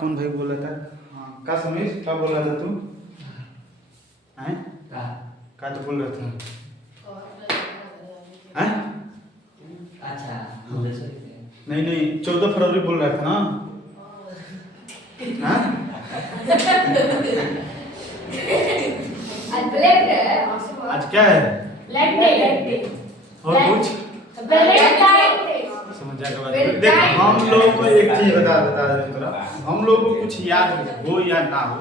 कौन भाई बोल रहा था? हाँ का समीर, क्या बोल रहा था तू? हैं का तो बोल रहा था? हैं? अच्छा नहीं नहीं 14 फरवरी बोल रहा था ना? हाँ? आज ब्लैक है, आज क्या है? Black day. और कुछ ब्लैक डे। समझ जाएगा बात। देख हम लोगों को एक चीज बता दे तोरा, हम लोगों को कुछ याद हो या ना हो,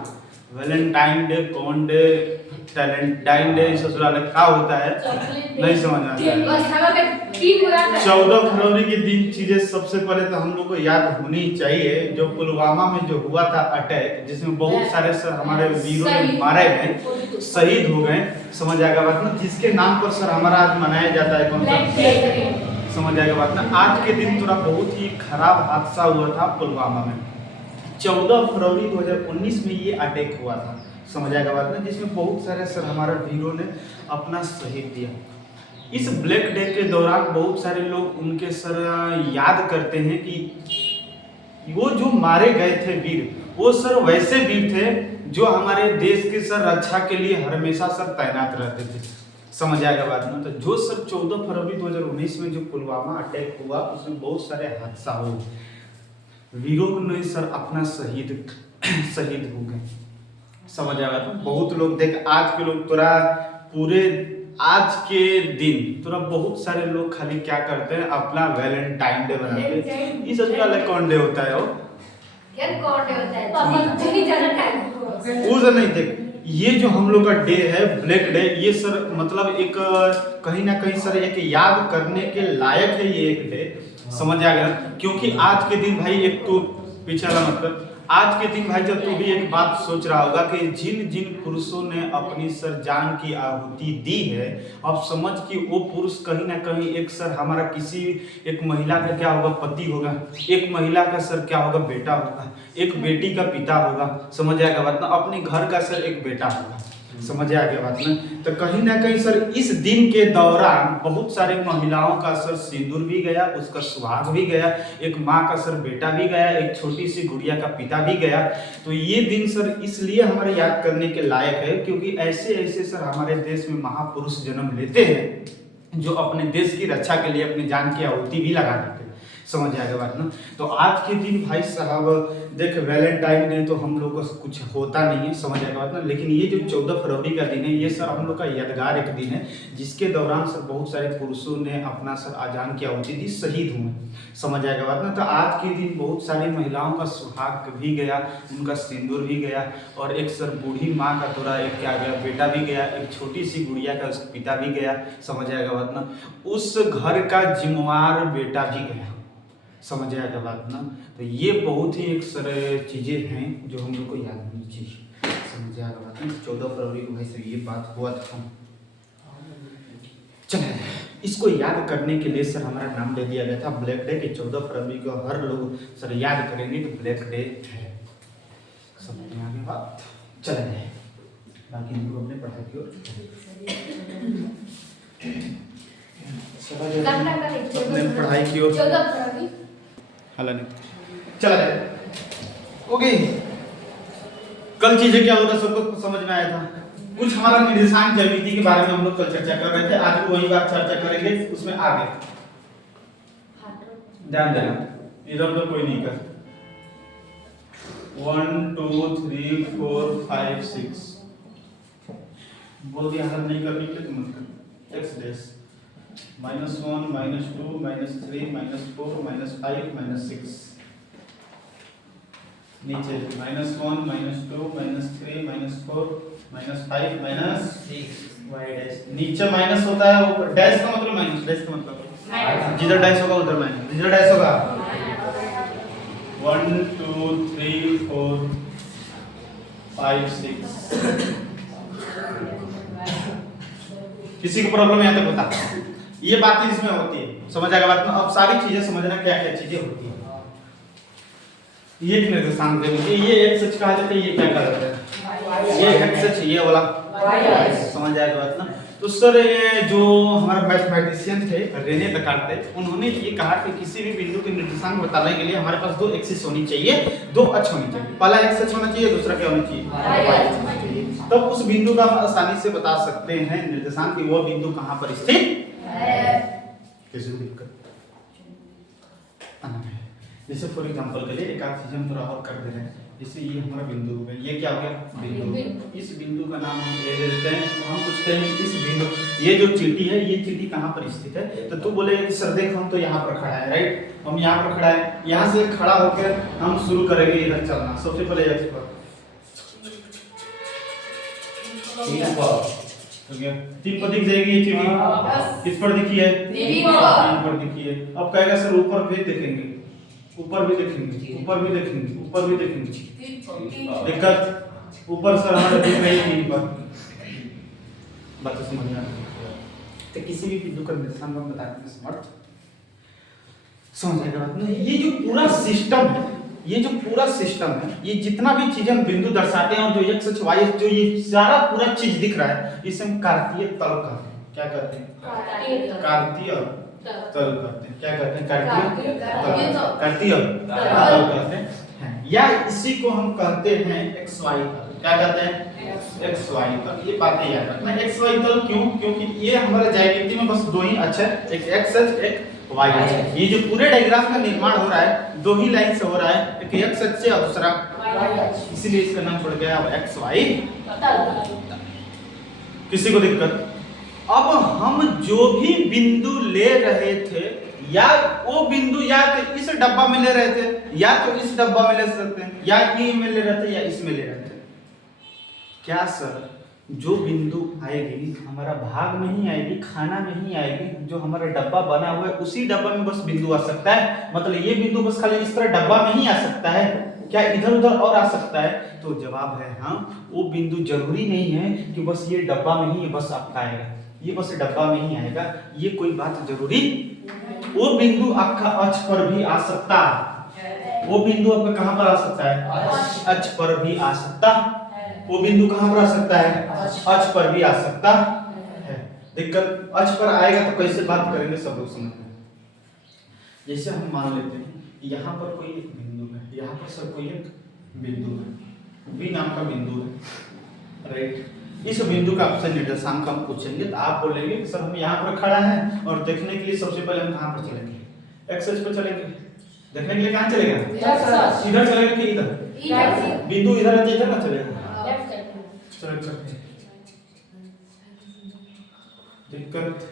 वैलेंटाइन डे, कौन डे, टैलेंटाइन डे, ससुराल का होता है नहीं समझ आता है। बस हमें ठीक हो जाता है। 14 फरवरी के दिन चीजें सबसे पहले तो हम लोग को याद होनी चाहिए, जो पुलवामा में जो हुआ था अटैक, जिसमें बहुत सारे सर हमारे वीरों ने मारे गए, शहीद हो गए। समझ आएगा बात ना, जिसके नाम पर सर हमारा आज मनाया जाता है कौन सा, समझ आएगा बात ना। आज के दिन थोड़ा बहुत ही खराब हादसा हुआ था पुलवामा में। 14 फरवरी 2019 में ये अटैक हुआ था, समझ आएगा बात ना, जिसमें बहुत सारे सर हमारे वीरों ने अपना शहीद दिया। इस ब्लैक डे के दौरान बहुत सारे लोग उनके सर याद करते हैं कि वो जो मारे गए थे वीर, वो सर वैसे वीर थे जो हमारे देश के सर रक्षा के लिए हमेशा सर तैनात रहते थे। समझ आएगा बात ना। तो जो सर 14 फरवरी 2019 में जो पुलवामा अटैक हुआ, उसमें बहुत सारे हादसा हुए, वीरों ने सर अपना शहीद हो गए। समझ आएगा तो बहुत लोग देख, आज के लोग तोरा पूरे आज के दिन तोरा बहुत सारे लोग खाली क्या करते हैं, अपना वैलेंटाइन डे बनाते हैं। ये सब का कौन डे होता है? वो क्या कौन डे होता है? पापा नहीं जाना टाइम उस नहीं देख, ये जो हम लोग का डे है ब्लैक डे, ये सर मतलब एक कहीं ना कहीं सर एक याद करने के लायक है ये एक डे। समझ आ गया? क्योंकि आज के दिन भाई एक तो पीछे वाला मतलब, आज के दिन भाई जब तू भी एक बात सोच रहा होगा कि जिन जिन पुरुषों ने अपनी सर जान की आहुति दी है, अब समझ कि वो पुरुष कहीं ना कहीं एक सर हमारा किसी एक महिला का क्या होगा, पति होगा, एक महिला का सर क्या होगा, बेटा होगा, एक बेटी का पिता होगा। समझ आएगा बात ना, अपने घर का सर एक बेटा होगा। समझ आ गया बात ना। तो कहीं ना कहीं सर इस दिन के दौरान बहुत सारे महिलाओं का सर सिंदूर भी गया, उसका सुहाग भी गया, एक माँ का सर बेटा भी गया, एक छोटी सी गुड़िया का पिता भी गया। तो ये दिन सर इसलिए हमारे याद करने के लायक है क्योंकि ऐसे ऐसे सर हमारे देश में महापुरुष जन्म लेते हैं जो अपने देश की रक्षा के लिए अपनी जान की आहुति भी लगा देते हैं। समझ आएगा बात ना। तो आज के दिन भाई साहब देख, वैलेंटाइन डे तो हम लोग को कुछ होता नहीं है, समझ आएगा बात ना, लेकिन ये जो 14 फरवरी का दिन है, ये सर हम लोग का यादगार एक दिन है, जिसके दौरान सर बहुत सारे पुरुषों ने अपना सर आजान की आहुति दी, शहीद हुए। समझ आएगा बात ना। तो आज के दिन बहुत सारी महिलाओं का सुहाग भी गया, उनका सिंदूर भी गया, और एक सर बूढ़ी माँ का थोड़ा एक क्या गया, बेटा भी गया, एक छोटी सी गुड़िया का पिता भी गया। समझ आएगा बात ना। उस घर का जिम्मेवार बेटा भी गया। समझ आएगा बात ना। तो ये बहुत ही एक सारे चीज़ें हैं जो हम लोग को याद होनी चाहिए। समझ आएगा बात ना। 14 फरवरी को भाई सर ये बात हुआ था। चलिए इसको याद करने के लिए सर हमारा नाम दे दिया गया था ब्लैक डे, कि 14 फरवरी को हर लोग सर याद करेंगे तो ब्लैक डे है। समझ में आ गई बात। चलिए बाकी हम लोग अपने पढ़ाई की ओर अपने पढ़ाई की ओर हला नहीं चला जाए। ओके, कल चीजें क्या होता सबको समझ में आया था। कुछ हमारा निर्देशांक ज्यामिति के बारे में हम लोग कल चर्चा कर रहे थे, आज भी वही बात चर्चा करेंगे। उसमें आगे ध्यान देना, इधर उधर कोई नहीं कर। 1 2 3 4 5 6 बोल दिया, हल नहीं करनी तो मत कर। x डैश -1 -2 -3 -4 -5 -6 नीचे -1 -2 -3 -4 -5 -6 y डैश। नीचे माइनस होता है, ऊपर डैश का मतलब माइनस, डैश का मतलब जिधर डैश होगा उधर माइनस, जिधर डैश होगा 1 2 3 4 5 6। किसी को प्रॉब्लम यहाँ तक बता, ये बातें इसमें होती है। समझ आएगा बात में। अब सारी चीजें समझना क्या क्या चीजें होती है। ये एक निर्देशांक दे मुझे, ये x सच कहा जाता है, ये क्या कहा जाता है, ये x सच, ये वाला समझ आएगा बात ना। तो सर ये जो हमारे मैथमेटिशियन थे रेने देकार्ते, उन्होंने ये कहा कि किसी भी बिंदु के निर्देशांक बताने के लिए हमारे पास दो एक्सिस होनी चाहिए, दो अक्ष होनी चाहिए। पहला एक्स अक्ष होना चाहिए, दूसरा क्या होना चाहिए, y अक्ष होना चाहिए। तब उस बिंदु का हम आसानी से बता सकते हैं निर्देशांक कि वो बिंदु कहाँ पर स्थित है। किसी को दिक्कत है? जैसे फॉर एग्जांपल के लिए एक आध चीज हम थोड़ा और कर दे रहे हैं। जैसे ये हमारा बिंदु है, ये क्या हो गया, बिंदु। इस बिंदु का नाम हम ले लेते हैं, हम पूछते हैं इस बिंदु, ये जो चींटी है, ये चींटी कहाँ पर स्थित है। तो तू बोलेगा कि सर देख हम तो यहाँ पर खड़ा है, राइट, हम यहाँ पर खड़ा है। यहाँ से खड़ा होकर हम शुरू करेंगे इधर चलना। सबसे पहले एक्स पर तीन पर दिख जाएगी ये चींटी, किस पर दिखी है, तीन पर दिखी है। अब कहेगा सर ऊपर भी देखेंगे, ऊपर भी देखेंगे, ऊपर भी देखेंगे, ऊपर भी देखेंगे। दिक्कत ऊपर सर हमारे दिख रही है, तीन पर बात समझ में आ रही है। तो किसी भी बिंदु का निर्देशांक हम बताने में समर्थ समझ आएगा बात ना। ये जो पूरा सिस्टम है, ये जो पूरा सिस्टम है, ये जितना भी चीजें हम बिंदु दर्शाते हैं और जो एक्स अक्ष वाई जो ये सारा पूरा चीज दिख रहा है, इसे हम कार्तीय तल कहते हैं। क्या कहते हैं, कार्तीय तल कहते हैं। क्या कहते हैं, कार्तीय तल कहते हैं। या इसी को हम कहते हैं एक्स वाई तल। क्या कहते हैं, एक्स वाई तल। ये बातें याद रखना। एक्स वाई तल क्यों, क्योंकि ये हमारे ज्यामिति में बस दो ही अक्षर, एक एक्स अक्ष एक वाई अक्ष। ये जो पूरे डायग्राम का निर्माण हो रहा है दो ही लाइन से हो रहा है, एक एक्स अक्ष से और दूसरा वाई अक्ष, इसलिए इसका नाम पड़ गया एक्स वाई तल। किसी को दिक्कत? अब हम जो भी बिंदु ले रहे थे, या वो बिंदु या तो इस डब्बा में ले रहे थे, या तो इस डब्बा में ले सकते हैं, या ई में ले रहे थे, या इसमें ले रहे थे। क्या सर जो बिंदु आएगी हमारा भाग में ही आएगी, खाना में ही आएगी, जो हमारा डब्बा बना हुआ है उसी डब्बा में बस बिंदु आ सकता है? मतलब ये बिंदु बस खाली इस तरह डब्बा में ही आ सकता है, क्या इधर उधर और आ सकता है? तो जवाब है हाँ, वो बिंदु जरूरी नहीं है कि बस ये डब्बा में ही बस आपका आएगा, ये बस डब्बा में ही आएगा, ये कोई बात जरूरी। वो बिंदु आपका अक्ष पर भी आ सकता है। वो बिंदु आपका कहां पर आ सकता है, अक्ष पर भी आ सकता है। वो बिंदु कहां पर आ सकता है, अक्ष पर भी आ सकता है। दिक्कत अक्ष पर आएगा तो कैसे बात करेंगे सब लोग समझ में। जैसे हम मान लेते हैं यहाँ पर कोई एक बिंदु है, यहाँ पर सर कोई एक बिंदु है, बी नाम का बिंदु है, राइट। इस बिंदु का आपसे निर्देशांक हम पूछेंगे तो आप बोलेंगे कि सर हम यहाँ पर खड़ा है और देखने के लिए सबसे पहले हम कहाँ पर चलेंगे, एक्स अक्ष पर चलेंगे। देखने के लिए कहाँ चलेगा, इधर चलेगा कि इधर, बिंदु इधर है, इधर ना चलेगा। चलो दिक्कत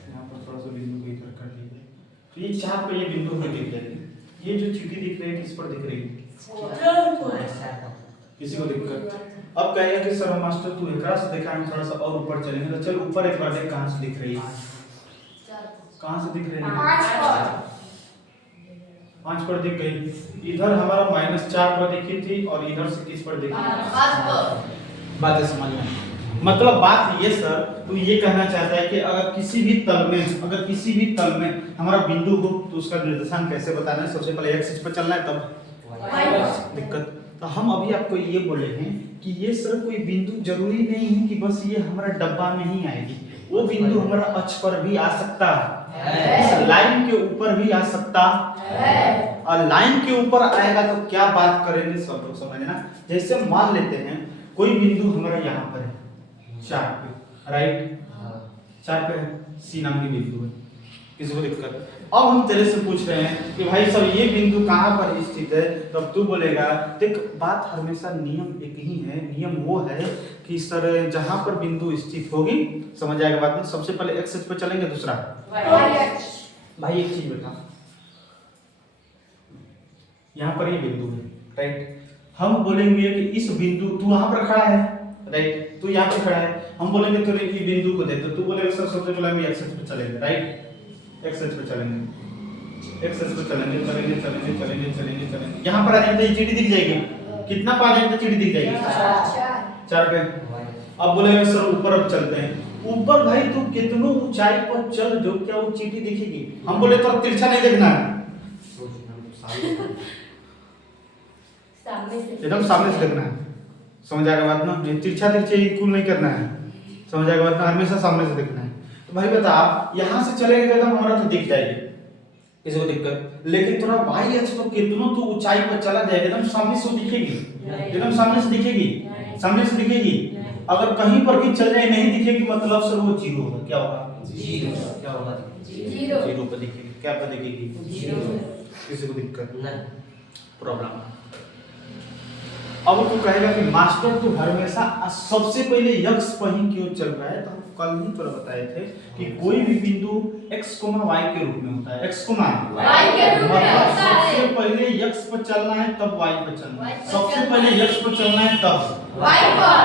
यहाँ पर थोड़ा सा बिंदु को इधर कर दीजिए। तो ये चार पे ये बिंदु हमें दिख जाएगी। ये जो चीटी दिख रही है किस पर दिख रही है, किसी को दिक्कत? अब कहेगा कि सर मास्टर तू एकरा से देखा, हम थोड़ा सा और ऊपर चलेंगे। तो चल ऊपर एक बार देख कहां से दिख रही है, कहां से दिख रही है, 5 पर दिख गई। इधर हमारा -4 पर दिखी थी और इधर से किस पर दिखी, 5 पर। बातें समझ में? मतलब बात ये सर तू ये कहना चाहता है कि अगर किसी भी तल में, अगर किसी भी तल में हमारा बिंदु हो तो उसका निर्देशांक कैसे बताना है, सबसे पहले एक्स पर चलना है तब दिक्कत। तो हम अभी आपको ये बोले हैं कि ये सर कोई बिंदु जरूरी नहीं है कि बस ये हमारा डब्बा में ही आएगी, वो बिंदु हमारा अक्ष पर भी आ सकता है, लाइन के ऊपर भी आ सकता है। और लाइन के ऊपर आएगा तो क्या बात करेंगे सब लोग समझना। जैसे मान लेते हैं कोई बिंदु हमारा यहाँ पर है 4 पे, राइट, 4 पे सी नाम की बिंदु है, किसी को दिक्कत? अब हम तेरे से पूछ रहे हैं कि भाई सर ये बिंदु कहाँ पर स्थित है, तब तू बोलेगा देख बात हमेशा नियम एक ही है, नियम वो है कि सर जहां पर बिंदु स्थित होगी, समझ आएगा बात में, सबसे पहले एक्स अक्ष पर चलेंगे, दूसरा भाई एक चीज बता, यहाँ पर ये बिंदु है, राइट, हम बोलेंगे कि इस बिंदु, तू वहां पर खड़ा है, राइट, तू यहाँ पर खड़ा है, हम बोलेंगे तो ये बिंदु को देख, तो तू बोलेगा सर सबसे पहले हम एक्स अक्ष पर चलेंगे, राइट, एक्स अक्ष पर चलेंगे, एक्स अक्ष पर चलेंगे, चलेंगे चलेंगे चलेंगे चलेंगे चलेंगे, यहाँ पर आ जाएंगे तो चीटी दिख जाएगी, कितना पा जाएंगे तो चीटी दिख जाएगी 4 पे। अब बोलेगा सर ऊपर अब चलते हैं, ऊपर भाई तू कितनों ऊंचाई पर चल जो क्या वो चीटी दिखेगी, हम बोले तो तिरछा नहीं देखना है, एकदम सामने से देखना है, समझ आएगा बात ना, ये तिरछा तिरछे इक्वल नहीं करना है, समझ आएगा बात ना, हमेशा सामने से देखना है। तो भाई बता, यहाँ से चलेंगे तो एकदम हमारा तो दिख जाएगी, किसी को दिक्कत, लेकिन थोड़ा वाई अक्ष तो कितना तो ऊंचाई पर चला जाएगा, एकदम सामने से दिखेगी, एकदम सामने से दिखेगी, सामने से दिखेगी। अगर कहीं पर भी चल जाए नहीं दिखेगी मतलब सर वो जीरो होगा। क्या होगा? जीरो। क्या होगा? जीरो। जीरो पर दिखेगी। क्या पर दिखेगी? जीरो। किसी को दिक्कत नहीं। प्रॉब्लम। अब तू कहेगा कि मास्टर तू हमेशा सबसे पहले x पर ही क्यों चल रहा है, तो हम कल ही थोड़ा बताए थे कि कोई भी बिंदु x, y के रूप में होता है, x, y के रूप में होता है। सबसे पहले x पर चलना है तब y पर चलना है, y पर सबसे चलना पहले है। x पर चलना है तब y पर।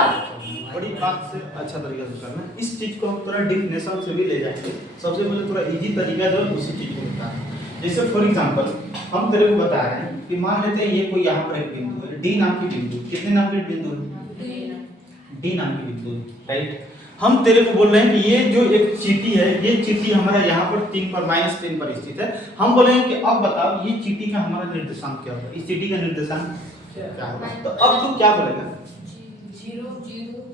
बड़ी बात से अच्छा तरीका से करना है। इस चीज को हम थोड़ा डेफिनेशन से भी ले जाएंगे। सबसे पहले थोड़ा इजी तरीका जो है उसी चीज को बताना है। जैसे फॉर एग्जांपल हम तेरे को बता रहे हैं कि मान लेते हैं ये कोई यहाँ पर एक बिंदु है, डी नाम की बिंदु। कितने नाम की बिंदु है? डी नाम की बिंदु, राइट। हम तेरे को बोल रहे हैं कि ये जो एक चीटी है, ये चीटी हमारा यहाँ पर 3 पर -3 पर स्थित है। हम बोले हैं कि अब बताओ ये चीटी का हमारा निर्देशांक क्या होगा, इस चीटी का निर्देशांक क्या होगा। तो अब तू क्या बोलेगा?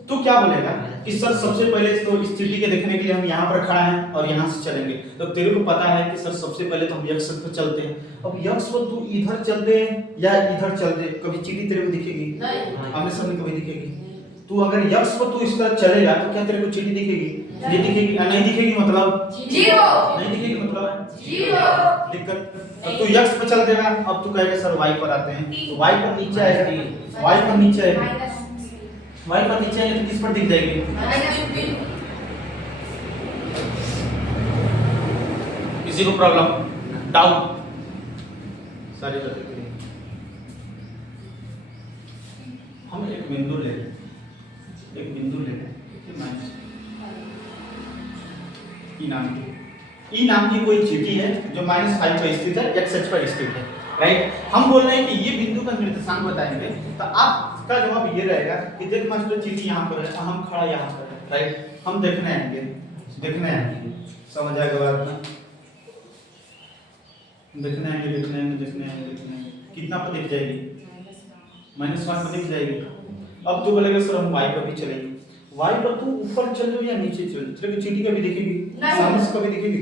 तू क्या बोलेगा कि सर सबसे पहले तो इस चीटी के देखने के लिए हम यहाँ पर खड़ा हैं और यहाँ से चलेंगे। तो तेरे को पता है कि सर सबसे पहले तो हम x पर चलते हैं। अब x पर तू इधर चल दे या इधर चल दे, कभी चीटी तेरे को दिखेगी? आमने सामने कभी दिखेगी? तू अगर x पर तू इस तरह चलेगा तो क्या तेरे को चीटी दिखेगी? नहीं दिखेगी। नहीं दिखेगी मतलब जीरो। नहीं दिखेगी मतलब जीरो। दिक्कत। अब तू x पर चल देगा, अब तू कहेगा सर y पर आते हैं, तो y पर नीचे आएगा, y पर नीचे आएगा, y पर नीचे आएगा तो किस पर दिख जाएगी? किसी को प्रॉब्लम डाउट? सारी बातें क्लियर। हम एक बिंदु ले लें, एक बिंदु ले लें ई नाम की कोई चीटी है जो -5 पर स्थित है, x अक्ष पर स्थित है, राइट। हम बोल रहे हैं कि ये बिंदु का निर्देशांक बताएंगे, तो आपका जवाब ये रहेगा कि देख मास्टर चीटी यहाँ पर है, हम खड़ा यहाँ पर है, राइट। हम देखने आएंगे, समझ आएगा बात ना? देखने आएंगे कितना पर दिख जाएगी? -5 पर दिख जाएगी। अब तू बोलेगा सर हम y पर भी चलेंगे। y पर तू ऊपर चल जाओ या नीचे चल, तेरे चीटी कभी दिखेगी? सामने से कभी दिखेगी?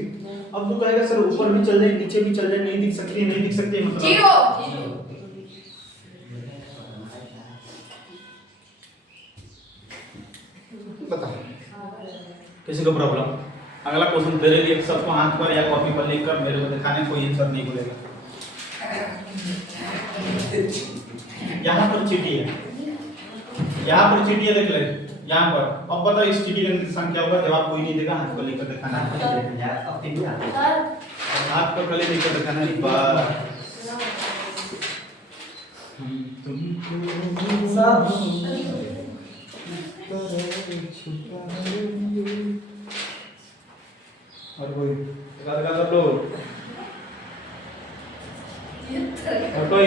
अब तू कहेगा सर ऊपर भी चल जाए नीचे भी चल जाए, नहीं दिख सकती है मतलब जीरो। बता किसी को प्रॉब्लम? अगला क्वेश्चन तेरे लिए सबको हाथ पर या कॉपी पर लिखकर मेरे को दिखाने, कोई आंसर नहीं बोलेगा। यहाँ पर चीटी है, यहाँ पर चीटी है, देख ले यहाँ पर। अब बताओ इस चीटी का निर्देशांक क्या होगा? जवाब कोई नहीं देगा, हाथ पर लेकर दिखाना है, हाथ पर खाली लेकर दिखाना है। बस और कोई कर लो और कोई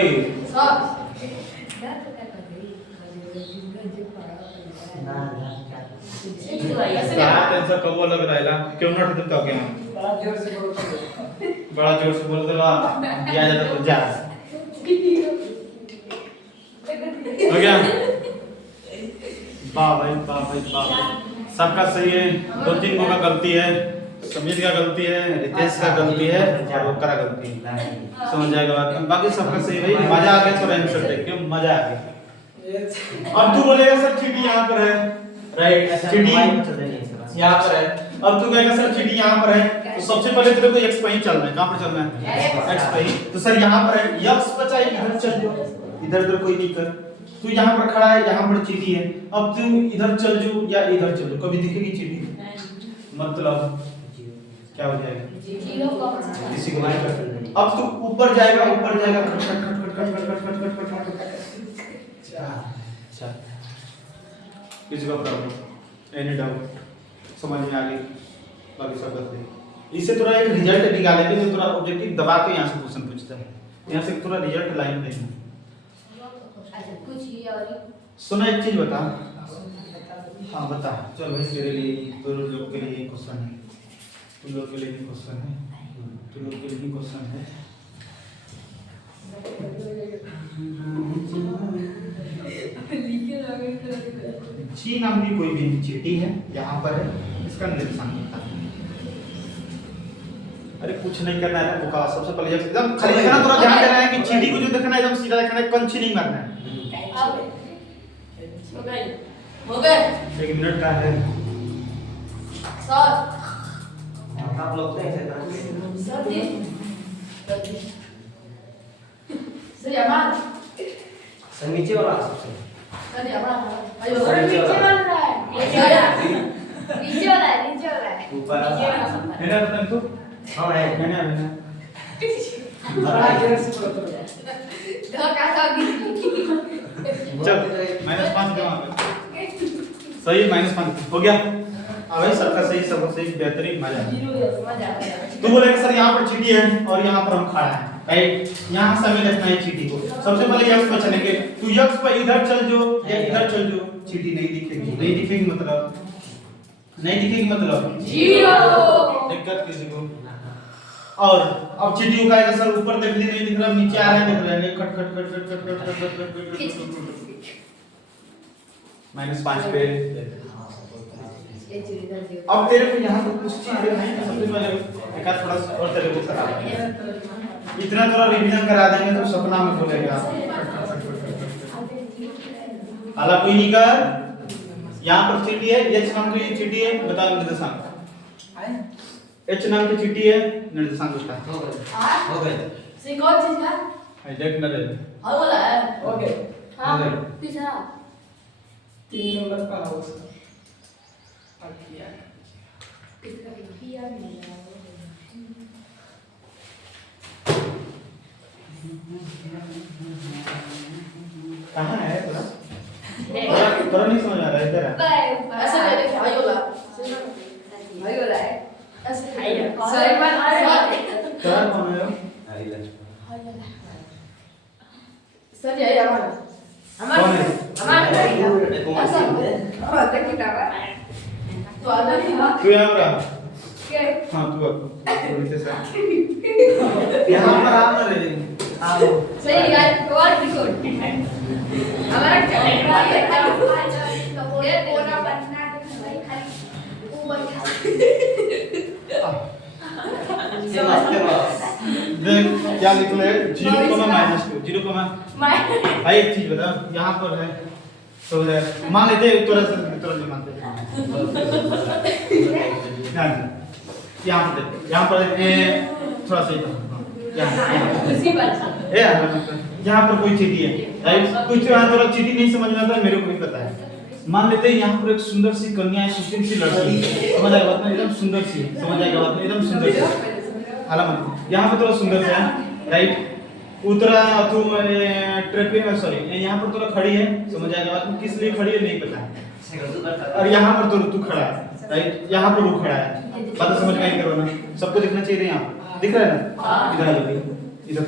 टेंशन कब वो लग रहा है क्यों ना तो क्या बड़ा जोर से बोल दे दिया जाता तो जा हो गया। वाह भाई वाह, सबका सही है। 2-3 को का गलती है, समीर का गलती है, रितेश का गलती है और ओकरा गलती है। समझ जाएगा बात, बाकी सबका सही है। मजा आ गया थोड़ा आंसर देख के, मजा आ गया। अब तू बोलेगा सर चीटी यहाँ पर है, राइट, चीटी यहाँ पर है। अब तू कहेगा सर चीटी यहाँ पर है, तो सबसे पहले तेरे को x पर ही चलना है। कहाँ पर चलना है? x पर ही। तो सर यहाँ पर है, x पर चाहिए इधर चल जाओ, इधर कोई दिक्कत। तू यहाँ पर खड़ा है, यहाँ पर चीटी है, अब तू इधर चल जाओ या इधर चल जाओ, कभी दिखेगी चीटी? मतलब क्या हो जाएगा? किसी को नहीं पता। अब तू ऊपर जाएगा किसी का प्रॉब्लम? Any doubt? समझ में आ गई? बाकी सब बस इससे थोड़ा एक रिजल्ट निकालेंगे, तो थोड़ा ऑब्जेक्टिव दबा के यहाँ से क्वेश्चन पूछता है, यहाँ से थोड़ा रिजल्ट लाइन देना। अच्छा कुछ ये और सुना एक चीज बता। हाँ बता, चल भाई तेरे लिए, तो लोग के लिए क्वेश्चन है, तुम लोग के लिए भी क्वेश्चन है, तुम लोग के लिए भी क्वेश्चन है। जी नाम की कोई भी चीटी है, यहाँ पर है, इसका निर्देशांक बता। अरे कुछ नहीं करना है बुका, सबसे पहले एकदम खाली देखना, थोड़ा ध्यान देना है कि चीटी को जो देखना है एकदम सीधा देखना है, कंची नहीं मारना है। हो गए 1 मिनट का है। सर आप लोग तो ऐसे सर जी सर यार सर नीचे वाला सबसे सर यार अरे और नीचे वाला है, नीचे वाला है, नीचे वाला है, नीचे वाला है, ऊपर नीचे वाला सब है। मेरा बता तो हाँ है मैंने धक्का सा गिरी। चल -5 दे वहां पे, सही -5 हो गया। अबे सबका सही, सब सही, बेहतरीन, मजा आया। तू बोले कि सर यहाँ पर चीटी है और यहाँ पर हम खड़ा है, राइट? यहाँ से हमें देखना है चीटी को। सबसे पहले यक्ष पर चलेंगे, तू यक्ष पर इधर चल जो या इधर चल जो, चीटी नहीं दिखेगी। नहीं दिखेगी मतलब नहीं दिखेगी मतलब जीरो। दिक्कत किसी को। और अब चीटी का आएगा सर ऊपर देख ली, नहीं दिख रहा, नीचे आ रहा है, दिख रहा है, खट खट खट खट खट खट खट खट खट -5 पे। अब तेरे को यहाँ पर कुछ चीजें नहीं है, सबसे पहले एक थोड़ा सा और तेरे को करा इतना थोड़ा रिवीजन करा देंगे तो सपना में बोलेगा। अला कोई नहीं कर, यहाँ पर चीटी है, एच नाम की चीटी है, बता निर्देशांक। एच नाम की चीटी है, निर्देशांक उसका हो गए सी कौन चीज का हाईलाइट न रहे। हाँ बोला है ओके हाँ, पीछा। 3 नंबर का है उसका किया इसका किया नहीं है। कहाँ है थोड़ा थोड़ा नहीं समझ आ रहा है, इधर है। ऐसे मेरे भाई बोला भाई बोला है। ऐसे भाई है। सर एक बार थोड़ा कौन है? सर ये हमारा कौन है? हमारा ऐसा बहुत तक किताब है। तो आधा नहीं हाँ तू यहाँ पर आ। के हाँ तू आ। थोड़ी देर से यहाँ पर आ ना रे। आओ। सही यार, और रिकॉर्ड हमारा कैमरा ये पूरा बनना है भाई, खाली ऊपर देख क्या लिख रहे हैं, 0,-2 0, भाई एक चीज बता, यहाँ पर है तो मान लेते हैं तुरंत नहीं मानते। यहाँ पर देख, यहाँ पर थोड़ा सा यहाँ पर कोई चीटी है, राइट? कुछ यहाँ थोड़ा चीटी नहीं समझ में आता है, मेरे को भी पता है। मान लेते हैं यहाँ पर एक सुंदर सी कन्या है, सुशील सी लड़की, समझ आएगा बात में, एकदम सुंदर सी, समझ आएगा बात में, एकदम सुंदर सी। हालांकि यहाँ पे थोड़ा सुंदर सा है, राइट? उतरा तू ट्रेपे में, सॉरी यहाँ पर थोड़ा खड़ी है, समझ आएगा बात में, किस लिए खड़ी है नहीं पता है। और यहाँ पर तू खड़ा है, राइट? यहाँ पर वो खड़ा है, बात समझ में आई करो ना, सबको दिखना चाहिए यहाँ, दिख रहा है ना? इधर आ जाओ, इधर।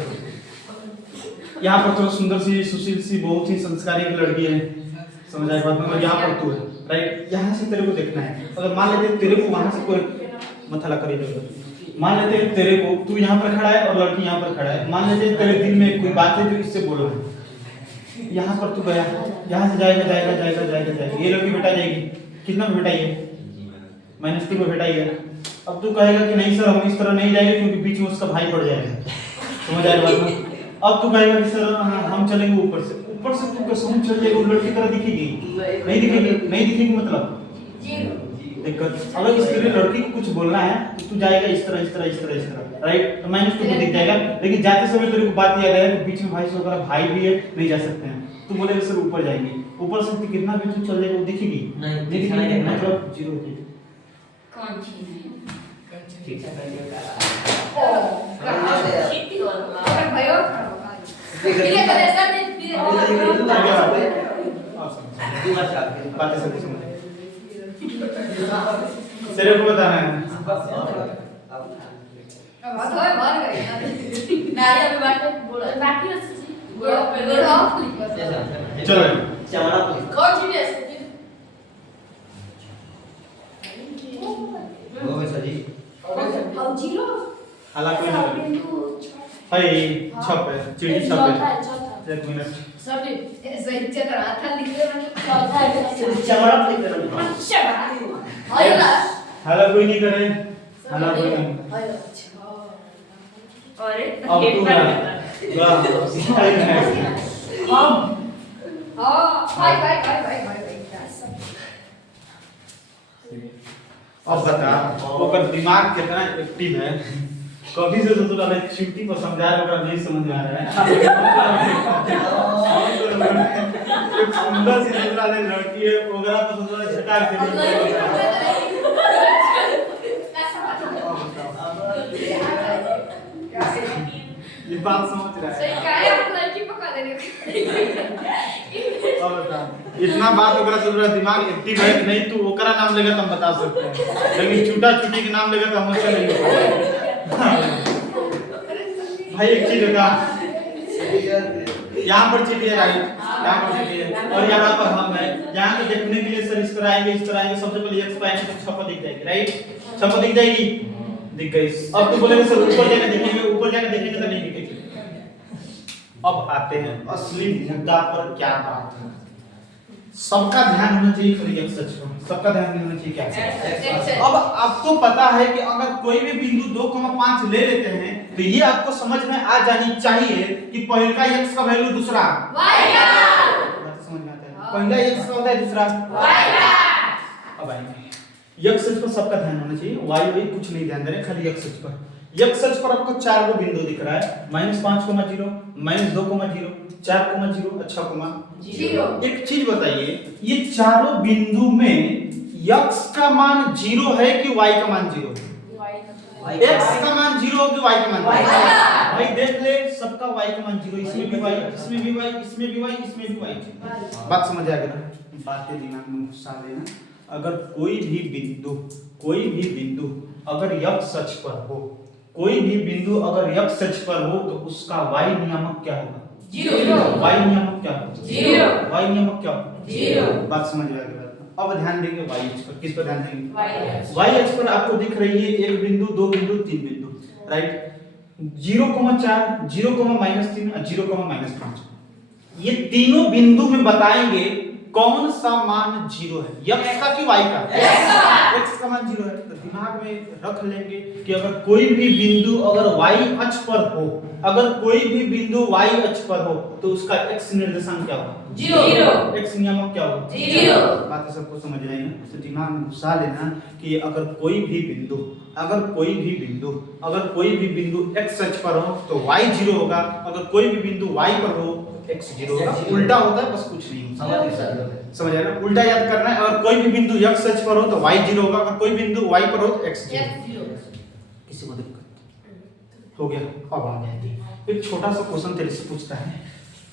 यहाँ पर थोड़ा सुंदर सी, सुशील सी, बहुत ही संस्कारी एक लड़की है, समझ आएगा बात में, और यहाँ पर तू है, राइट? यहाँ से तेरे को देखना है। अगर मान लेते तेरे को वहां से कोई मथला करे जरूर, मान लेते हैं तेरे को, तू यहाँ पर खड़ा है और लड़की यहाँ पर खड़ा है, मान लेते हैं तेरे दिल में कोई बात है जो इससे बोलो है, यहाँ पर तू गया, यहाँ से जाएगा जाएगा जाएगा जाएगा जाएगा, ये लड़की बेटा जाएगी, कितना में बेटाई है? -2 में बेटाई है। अब तू कहेगा कि नहीं सर हम इस तरह नहीं जाएंगे क्योंकि बीच में उसका भाई पड़ जाएगा, समझ आएगा बात में। अब तू कहेगा कि सर हम चलेंगे ऊपर से तू कैसे हम चल जाएगा, वो लड़की तरह दिखेगी नहीं दिखेगी, नहीं दिखेगी मतलब दिक्कत। अगर इसके लिए लड़की को कुछ बोलना है तो तू जाएगा इस तरह इस तरह इस तरह इस तरह, राइट? तो -2 को दिख जाएगा, लेकिन जाते समय तेरे को बात याद आया कि बीच में भाई से होकर भाई भी है, नहीं जा सकते हैं, तू बोलेगा सर ऊपर जाएंगे, ऊपर से कितना भी तू चल जाएगा वो दिखेगी नहीं दिखेगी, मतलब 0 हो जाएगी। कौन सी है? ठीक है अगर भाई और ठीक है सर फिर बातें सब समझ तेरे को बताना है। अब तो मर गई ना ये अभी बात बोला बाकी बोलो चलो चमड़ा कौन सी है हो गए सर जी। अब जीरो हालांकि बिंदु भाई छप है, चिड़ी छप है। एक मिनट सर जी सही चित्र हाथ लिख दे मतलब चौथा है चमड़ा पे लिख रहा हूँ। अच्छा आएगा हाला कोई नहीं करे हाला कोई नहीं आएगा और अब तू ना अब हां भाई अब बता ओकर दिमाग कितना एक्टिव है कभी से तो तोरा छुट्टी पर समझा रहा ओकरा नहीं समझ में आ रहा है एक सुंदर सी दूसरा ने लड़की है ओकरा तो सोचला छटाक के ये बात समझ रहा सही है कहा है आप लड़की पका देने अब बता इतना बात ओकरा से तोरा दिमाग एक्टिव है कि नहीं तू ओकरा नाम लेगा तो हम बता सकते हैं लेकिन छूटा छुटी के नाम लेगा तो हम उससे नहीं बता भाई एक चीज बता यहाँ पर चीटिए राइट यहाँ पर चीटिए और यहाँ पर हम है यहाँ पे देखने के लिए सर इस तरह आएंगे सबसे पहले एक्स पाएंगे तो छप्पा दिख जाएगी राइट छप्पा दिख जाएगी दिख गई अब तू बोलेगा सर ऊपर जाकर देखेंगे तो नहीं दिखेगी अब आते हैं असली मुद्दा पर क्या बात है सबका ध्यान होना चाहिए खाली एक सच पर सबका ध्यान होना चाहिए क्या अब आपको पता है कि अगर कोई भी बिंदु 2,5 ले लेते हैं तो ये आपको समझ में आ जानी चाहिए कि पहला x का वैल्यू दूसरा y का बात समझ में आता है पहला x का होता है दूसरा y का अब आएंगे x सच पर सबका ध्यान होना चाहिए y कुछ नहीं ध्यान देना खाली x सच पर x सच पर आपको 4 गो बिंदु दिख रहा है -5,0 -2,0 4,0 अच्छा कोमा 0 एक चीज बताइए ये चारों बिंदु में x का मान 0 है कि y का मान 0 है x का मान 0 हो कि y का मान 0 भाई देख ले सबका y का मान 0 इसमें भी y इसमें भी y इसमें भी y इसमें भी y बात समझ आ गई ना बातें दिमाग में घुसा लेना अगर कोई भी बिंदु अगर x सच पर हो कोई भी बिंदु अगर x सच पर हो तो उसका y नियामक क्या होगा 0 y नियामक क्या होगा 0 y नियामक क्या होगा 0 बात समझ में आ गई अब ध्यान देंगे y अक्ष पर किस पर ध्यान देंगे y y अक्ष पर आपको दिख रही है एक बिंदु दो बिंदु तीन बिंदु राइट 0,4 0,-3 और 0,-5 ये तीनों बिंदु में बताएंगे कौन सा मान 0 है x का कि y का x का मान 0 है तो दिमाग में रख लेंगे कि अगर कोई भी बिंदु अगर y अक्ष पर हो अगर कोई भी बिंदु y अक्ष पर हो तो उसका x निर्देशांक क्या होगा 0 x नियामक क्या होगा 0 बात सबको समझ में आई ना तो दिमाग में घुसा लेना कि अगर कोई भी बिंदु अगर कोई भी बिंदु x अक्ष पर हो तो y 0 होगा अगर कोई भी बिंदु y पर हो x 0 होगा उल्टा होता है बस कुछ नहीं समझ आया ना उल्टा याद करना है अगर कोई भी बिंदु x अक्ष पर हो तो y 0 होगा अगर कोई बिंदु y पर हो तो x 0 किसी को दिक्कत हो गया अब आ जाएगी एक छोटा सा क्वेश्चन तेरे से पूछता है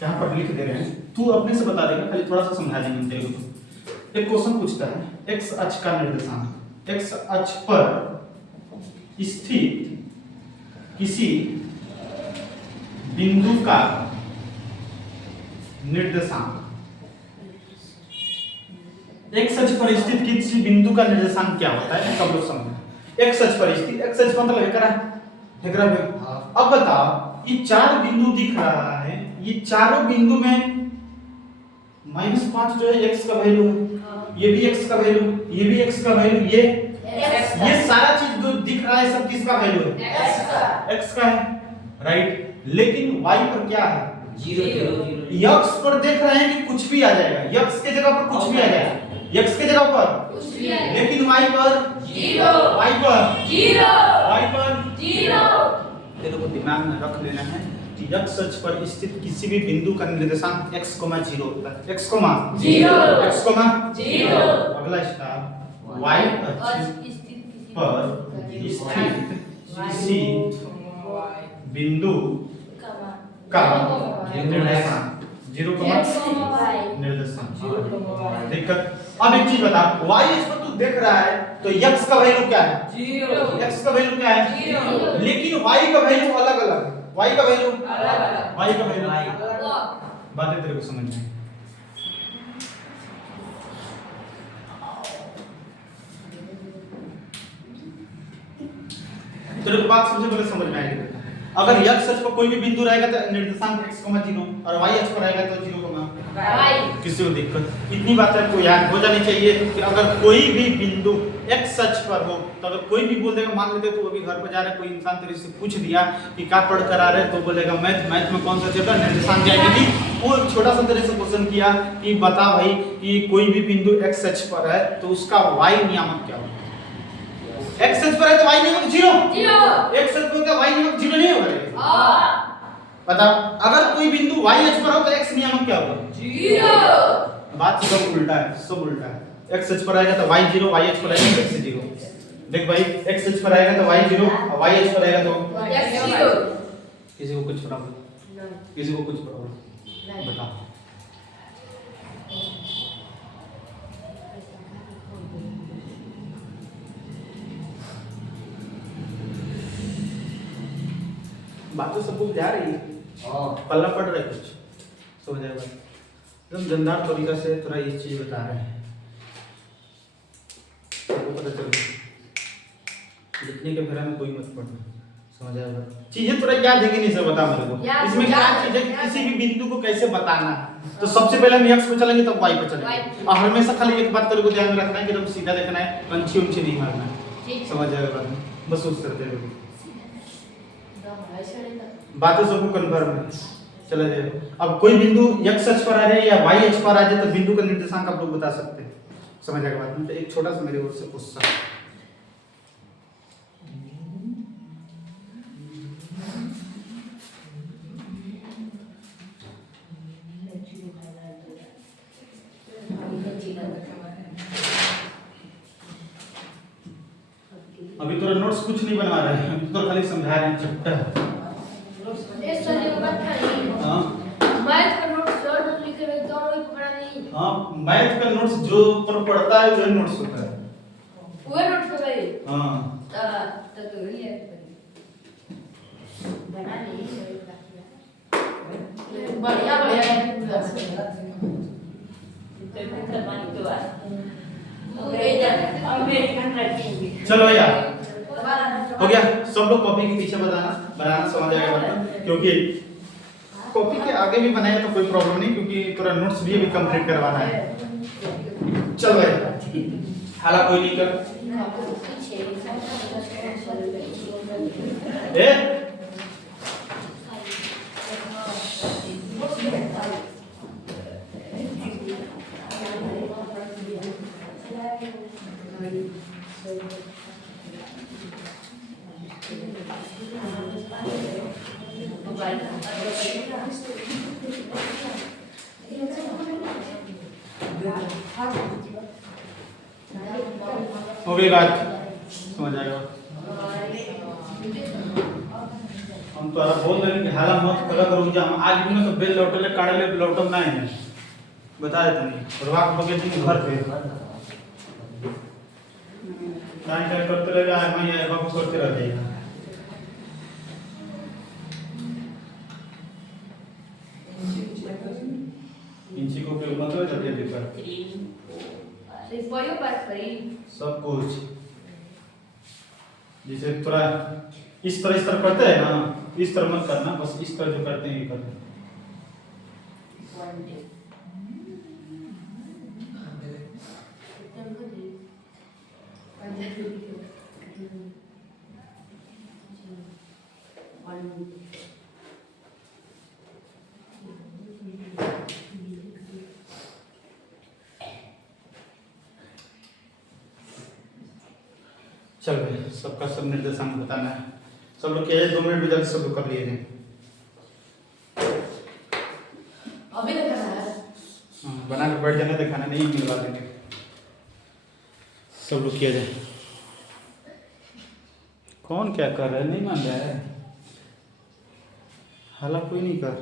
यहाँ पर लिख दे रहे हैं तू अपने से बता देगा खाली थोड़ा सा समझा देंगे तेरे को एक क्वेश्चन पूछता है x अक्ष का निर्देशांक x अक्ष पर स्थित किसी बिंदु का निर्देशांक x अक्ष पर स्थित किसी बिंदु का निर्देशांक क्या होता है सब लोग समझो x अक्ष पर स्थित x अक्ष मतलब एकरा अब बताओ ये चार बिंदु दिख रहा है ये चारों बिंदु में -5 जो है x का वैल्यू है ये भी x का वैल्यू ये भी x का वैल्यू ये सारा चीज जो दिख रहा है सब किसका वैल्यू है x का है राइट लेकिन y पर क्या है 0 x पर देख रहे हैं कि कुछ भी आ जाएगा x के जगह पर कुछ भी आ जाएगा x के जगह पर लेकिन y पर 0 y पर 0 y पर 0 तेरे को दिमाग में रख लेना है कि x अक्ष पर स्थित किसी भी बिंदु का निर्देशांक x, 0 होता है x, 0 x, 0 अगला स्टार y अक्ष पर स्थित किसी बिंदु का निर्देशांक 0, निर्देशांक दिक्कत अब एक चीज बता y अक्ष पर तू देख रहा है तो x का वैल्यू क्या है 0 x का वैल्यू क्या है 0 लेकिन y का वैल्यू अलग अलग है y का वैल्यू अलग y का वैल्यू बातें तेरे को समझ में तेरे को बात सबसे पहले समझ में आएगी अगर x अक्ष पर कोई भी बिंदु रहेगा तो निर्देशांक x, 0 और y अक्ष पर रहेगा तो 0, किसी को दिक्कत इतनी बात आपको याद हो जानी चाहिए कि अगर कोई भी बिंदु x अक्ष पर हो तो अगर कोई भी बोल देगा, मान लेते तो अभी घर पर जा रहे कोई इंसान तेरे से पूछ दिया कि क्या पढ़ कर आ रहे तो बोलेगा मैथ में कौन सा चैप्टर निर्देशांक जाएगी। वो छोटा सा तेरे से क्वेश्चन किया कि बता भाई कि कोई भी बिंदु x अक्ष पर है तो उसका y नियामक क्या होगा। x अक्ष पर है तो y नियामक 0, x अक्ष पर y नियामक 0 नहीं होगा। बताओ अगर कोई बिंदु y अक्ष पर हो तो x नियामक क्या होगा 0। बात सब उल्टा है, सब उल्टा है। x अक्ष पर आएगा तो y 0, y अक्ष पर आएगा तो x 0। देख भाई x अक्ष पर आएगा तो y 0 और y अक्ष पर आएगा तो x 0। किसी को कुछ प्रॉब्लम, किसी को कुछ प्रॉब्लम बताओ। बात तो सब कुछ जा रही है, पल्ला पड़ रहा है कुछ समझ आएगा। एकदम दमदार तरीका से थोड़ा ये चीज बता रहे हैं, आपको पता चल लिखने के फेरा में कोई मत पढ़ना, समझ आएगा। चीजें थोड़ा याद है कि नहीं, सब बता मेरे को इसमें क्या चीज है कि किसी भी बिंदु को कैसे बताना है। तो सबसे पहले हम x पे चलेंगे तब y पे चलेंगे, और हमेशा खाली एक बात तेरे को ध्यान में रखना है कि एकदम सीधा देखना है, कंची उंची नहीं मारना है, समझ आएगा। बस उस तरह से बातें सबको कन्फर्म है, चला जाए। अब कोई बिंदु x अक्ष पर आ जाए या y अक्ष पर आ जाए तो बिंदु का निर्देशांक आप लोग बता सकते हैं, समझ आएगा बात। तो एक छोटा सा मेरे ओर से क्वेश्चन, अभी तो नोट्स कुछ नहीं बनवा रहे हैं, अभी तो खाली समझा रहे हैं चैप्टर। हाँ मैथ का नोट्स और नोट लिखे हुए दोनों ही पढ़ा नहीं। हाँ मैथ का नोट्स जो पर पढ़ता है वही नोट्स होता है। वो नोट्स तो भाई हाँ तो वही है बना नहीं बढ़िया चलो यार हो गया। सब लोग कॉपी के पीछे बनाना समझ आएगा मतलब, क्योंकि कॉपी के आगे भी बनाएगा तो कोई प्रॉब्लम नहीं, क्योंकि पूरा नोट्स भी अभी कंप्लीट करवाना है। चल भाई हाला कोई नहीं कर ए हो गई बात, समझ आएगा। हम तो बोल रहे हैं कि हाला मत करा करो, हम आज भी ना तो बेल लौटले काढ़ले लौटम ना है, बता देते नहीं और वाक बगे दिन घर पे टाइम टाइम करते रहेगा, मैं ये वापस करते रह जाएगा। इंची को के मतलब जल्दी जल्दी कर पढ़ियो बात करी सब कुछ, जैसे थोड़ा इस तरह करते हैं ना, इस तरह मत करना, बस इस तरह जो करते हैं ये करना। चल भाई सबका सब निर्देशांक बताना है, सब लोग के 2 मिनट में जल्दी सब लोग कर लिए थे। अभी तक करना है बना के बैठ जाना, दिखाना नहीं मिलवा देंगे, सब लोग किया जाए। कौन क्या कर रहा है, नहीं मान रहा है, हाला कोई नहीं कर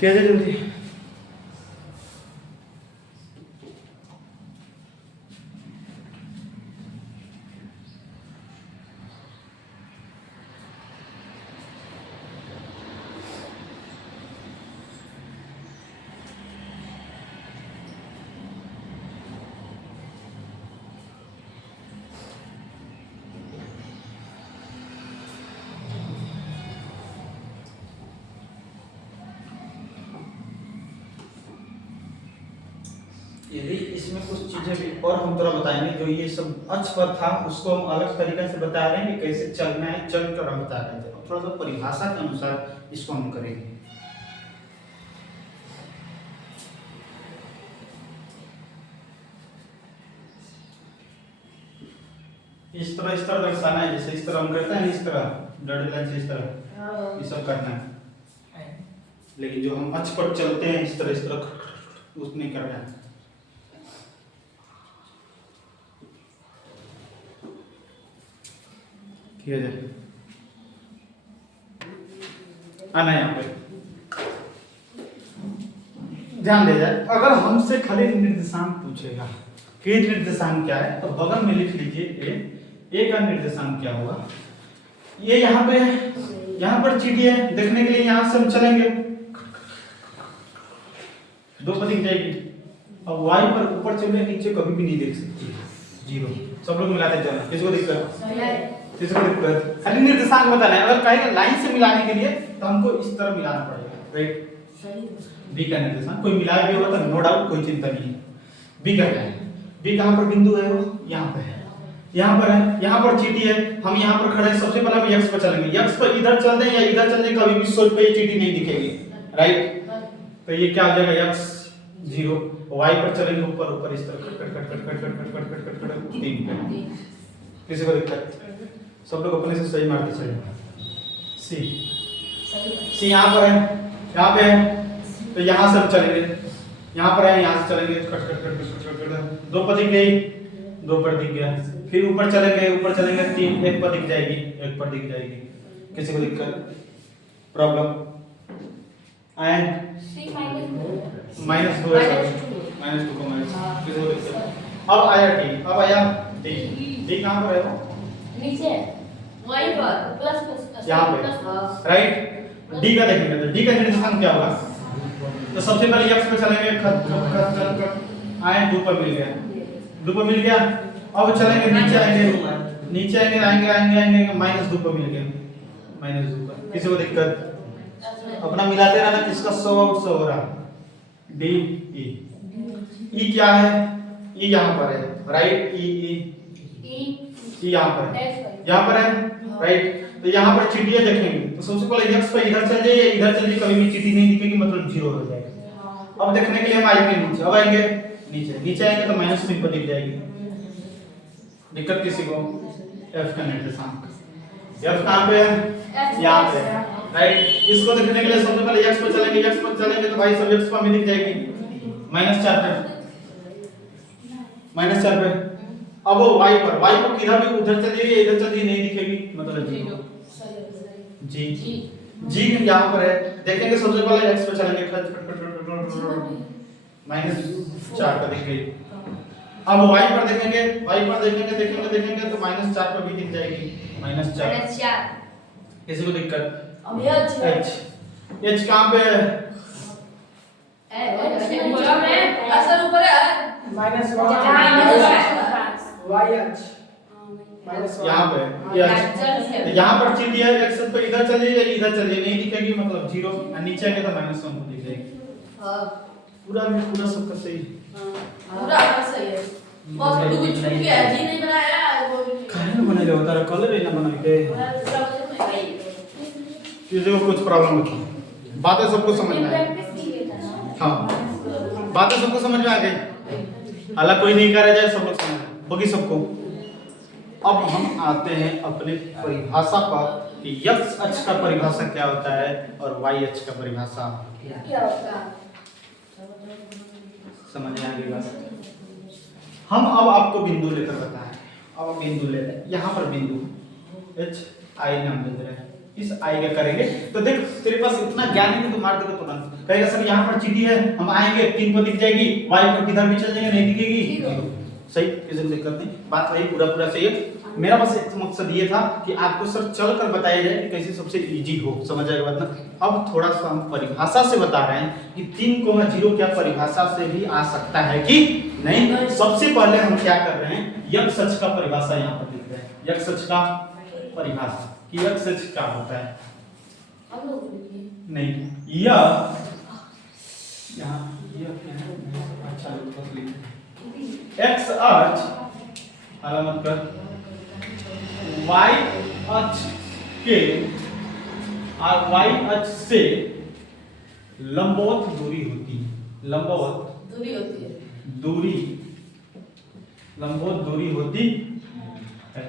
किया जाए जल्दी। यदि इसमें कुछ चीजें भी और हम थोड़ा बताएंगे, जो ये सब अक्ष पर था उसको हम अलग तरीके से बता रहे हैं कि कैसे चलना है, चल कर हम बता रहे थे। अब थोड़ा सा परिभाषा के अनुसार इसको हम करेंगे। इस तरह दर्शाना है, जैसे इस तरह हम करते हैं, इस तरह डॉटेड लाइन से इस तरह ये सब करना है। लेकिन जो हम अक्ष पर चलते हैं इस तरह उस नहीं करना है। किया जाए आना यहाँ पे ध्यान दे जाए। अगर हमसे खाली निर्देशांक पूछेगा कि निर्देशांक क्या है, तो बगल में लिख लीजिए ए का निर्देशांक क्या होगा। ये यहाँ पे यहाँ पर चीटी है, देखने के लिए यहाँ से हम चलेंगे, दो पर दिख जाएगी। अब वाई पर ऊपर चले नीचे कभी भी नहीं देख सकती, जीरो। सब लोग मिलाते जाना, किसी को दिक्कत खाली निर्देशांक बताना है। अगर कहेगा लाइन से मिलाने के लिए तो हमको इस तरह मिलाना पड़ेगा, राइट। बी का निर्देशांक कोई मिलाया भी होगा तो नो डाउट, कोई चिंता नहीं है। बी का है, बी कहाँ पर बिंदु है, वो यहाँ पे है, यहाँ पर है, यहाँ पर चीटी है, हम यहाँ पर खड़े हैं। सबसे पहले हम एक्स पर चलेंगे, एक्स पर इधर चल दें या इधर चल दें, कभी भी सोच पे चीटी नहीं दिखेगी, राइट। तो ये क्या हो जाएगा, एक्स 0। वाई पर चलेंगे ऊपर ऊपर इस तरह cut cut cut cut cut cut cut cut cut 3 पे। किसी को दिक्कत? सब लोग अपने से सही मारते चले। सी यहाँ पर है, यहाँ पे है, तो यहाँ से हम चलेंगे, यहाँ पर है, यहाँ से चलेंगे cut cut cut cut cut 2 पर दिख गई, 2 पर दिख गया। फिर ऊपर चलेंगे 3, 1 पर दिख जाएगी, 1 पर दिख जाएगी। किसी को दिक्कत प्रॉब्लम? एंड -2 है, -2 को माइनस। किसी को दिक्कत? अब आया डी, अब आया डी। डी कहाँ पर है वो? नीचे वहीं पर प्लस यहाँ पे, राइट। डी का देखेंगे तो डी का निर्देशांक क्या होगा? तो सबसे पहले एक्स पे चलेंगे, खत आए 2 पर मिल गया, 2 पर मिल गया। अब चलेंगे नीचे आएंगे, नीचे आएंगे आएंगे आएंगे आएंगे -2 पर मिल गया, -2 पर। किसी को दिक्कत? अपना मिलाते रहना, किसका 100 आउट 100 हो रहा। डी ई, ई क्या है? ई यहाँ पर है, राइट। ई यहाँ पर है, यहाँ पर है, राइट। तो यहाँ पर चीटियां देखेंगे तो सबसे पहले एक्स पर इधर चल जाइए, इधर चलिए, कभी भी चीटी नहीं दिखेगी, मतलब 0 हो जाएगा। अब देखने के लिए हम आएंगे नीचे, अब आएंगे नीचे, नीचे आएंगे तो -3 पर दिख जाएगी। दिक्कत किसी को? एफ का निर्देशांक, एफ कहाँ पे है? यहाँ पे, राइट। इसको देखने के लिए सबसे पहले एक्स पर चलेंगे, एक्स पर चलेंगे तो भाई सब एक्स पर हमें दिख जाएगी, -4 पे, -4 पे। अब वो y पर किधर भी उधर चलिए इधर चलिए नहीं दिखेगी, मतलब 0। जी जी यहाँ पर है, देखेंगे सबसे पहले x पे चलेंगे, -4 पर दिख गई। अब y पर देखेंगे, देखेंगे तो -4 पर भी दिख जाएगी, -4। किसी को दिक्कत? h कहाँ पे है? असर ऊपर है, यहाँ पे यहाँ पर चीटी है, एक्स पे इधर चलिए इधर चलिए नहीं दिखेगी, मतलब 0। नीचे आएंगे तो -1 को दिख जाएगी। पूरा सबका सही, पूरा सही है। बस तू कुछ छूट गया, जी नहीं बनाया वो खाने बने ले होता है, कलर ही ना बना के। किसी को कुछ प्रॉब्लम नहीं, बातें सबको समझ में आई? हाँ, बातें सबको समझ में आ गई, हालांकि कोई नहीं कह रहा जाए, सब लोग समझ बाकी सबको। अब हम आते हैं अपने परिभाषा पर कि x अक्ष का परिभाषा क्या होता है और y अक्ष का परिभाषा क्या होता है, समझ में आ गई बात? हम अब आपको बिंदु लेकर बताएं। अब बिंदु ले लें, यहाँ पर बिंदु h i नाम दे रहे हैं, इस i का करेंगे तो देख तेरे पास इतना ज्ञान है कि तू मार देगा तुरंत। कहेगा सर यहाँ पर चीटी है, हम आएंगे 3 पर दिख जाएगी, y पर किधर भी चल जाएंगे नहीं दिखेगी, सही। किसी को दिक्कत नहीं, बात वही पूरा सही है। मेरा बस एक मकसद ये था कि आपको सर चल कर बताया जाए कि कैसे सबसे इजी हो, समझ आएगा बात ना। अब थोड़ा सा हम परिभाषा से बता रहे हैं कि 3,0 क्या परिभाषा से भी आ सकता है कि नहीं। सबसे पहले हम क्या कर रहे हैं, x अक्ष का परिभाषा यहाँ पर लिख रहे हैं, x अक्ष का परिभाषा कि x अक्ष क्या होता है। नहीं, यहाँ ये क्या है? अच्छा बस लिख एक्स अक्ष मत कर वाई अक्ष के और वाई अक्ष से लंबवत दूरी होती है। लंबवत दूरी होती है। दूरी लंबवत दूरी होती है।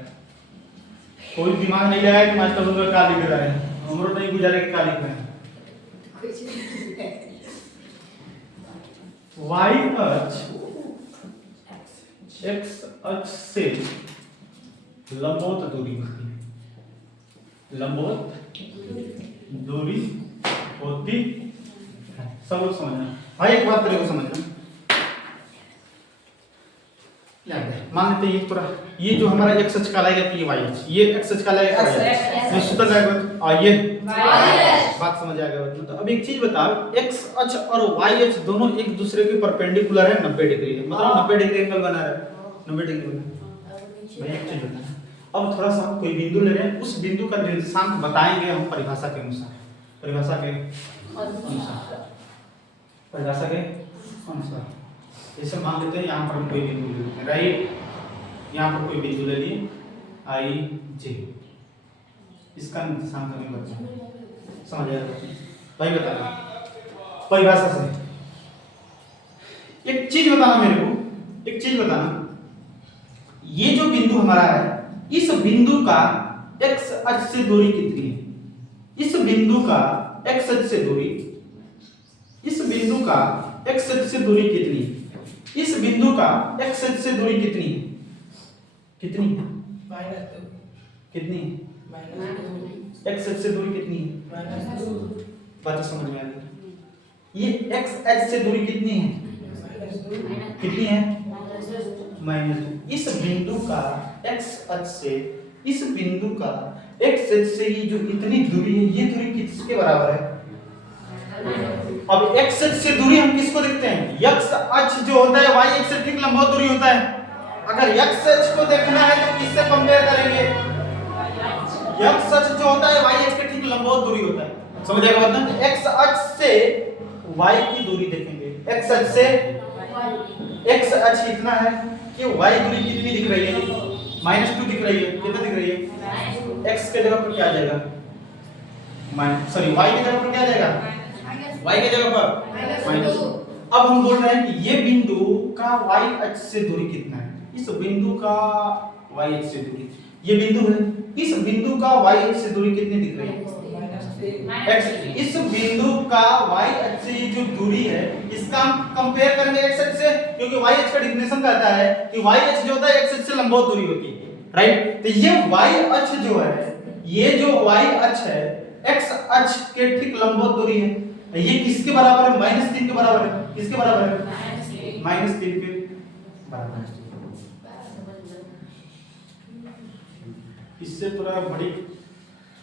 कोई दिमाग नहीं लगाया कि मास्टर लोग का लिख रहा है, हमरो नहीं गुजारे कि का लिख रहे हैं। वाई अक्ष एक्स अक्ष से लंबवत दूरी होती है। लंबवत दूरी होती है। सब लोग समझना भाई, एक बात तेरे को समझना। मान लेते हैं ये जो हमारा एक्स अक्ष कहलाएगा कि ये वाई अक्ष, ये एक्स अक्ष कहलाएगा X, ये सूत्र जाएगा और ये वाई बात समझ आ गया। तो अब एक चीज बताओ, एक्स अक्ष और वाई अक्ष दोनों एक दूसरे के परपेंडिकुलर है 90 डिग्री है, मतलब 90 डिग्री एंगल बना रहा है, 90 डिग्री बना। भाई एक चीज बताना, अब थोड़ा सा हम कोई बिंदु ले रहे हैं, उस बिंदु का निर्देशांक बताएंगे हम परिभाषा के अनुसार। परिभाषा के अनुसार जैसे मान लेते हैं यहाँ पर हम कोई बिंदु ले लेते हैं, राइट। यहाँ पर कोई बिंदु ले लिए आई जे, इसका निर्देशांक हमें बताना, समझ आया भाई? बताना परिभाषा से। एक चीज बताना मेरे को, एक चीज बताना, ये जो बिंदु हमारा है, इस बिंदु का एक्स अक्ष से दूरी कितनी है? इस बिंदु का एक्स अक्ष से दूरी, इस बिंदु का एक्स अक्ष से दूरी कितनी है? इस बिंदु का एक्स अक्ष से दूरी कितनी है? कितनी है? कितनी है? एक्स अक्ष से दूरी कितनी है? बात समझ में आ गई? ये एक्स अक्ष से दूरी कितनी है? कितनी है? -2। इस बिंदु का एक्स अक्ष से, इस बिंदु का एक्स अक्ष से ये जो इतनी दूरी है, ये दूरी किसके बराबर है? अब एक्स अक्ष से दूरी हम किसको देखते हैं? एक्स अक्ष जो होता है वाई अक्ष से ठीक लंबवत दूरी होता है। अगर एक्स अक्ष को देखना है तो किससे कंपेयर करेंगे? एक्स अक्ष जो होता है वाई अक्ष के ठीक लंबवत दूरी होता है, समझ आएगा बात ना? एक्स अक्ष से वाई की दूरी देखेंगे, एक्स अक्ष से एक्स अक्ष इतना है कि वाई दूरी कितनी दिख रही है? -2 दिख रही है। कितना दिख रही है? एक्स के जगह पर क्या आ जाएगा? सॉरी वाई के जगह पर क्या आ जाएगा? y के जगह पर -2। अब हम बोल रहे हैं कि ये बिंदु का y अक्ष से दूरी कितना है? इस बिंदु का y अक्ष से दूरी, ये बिंदु है, इस बिंदु का y अक्ष से दूरी कितनी दिख रही है? x। इस बिंदु का y अक्ष से जो दूरी है, इसका हम कंपेयर करेंगे x अक्ष से, क्योंकि y अक्ष का डेफिनेशन कहता है कि y अक्ष जो होता है x अक्ष से लंबवत दूरी होती है, राइट। तो ये y अक्ष जो है, ये जो y अक्ष है x अक्ष के ठीक लंबवत दूरी है। ये किसके बराबर है? -3 के बराबर है। किसके बराबर है? -3 के बराबर है। इससे थोड़ा बड़ी,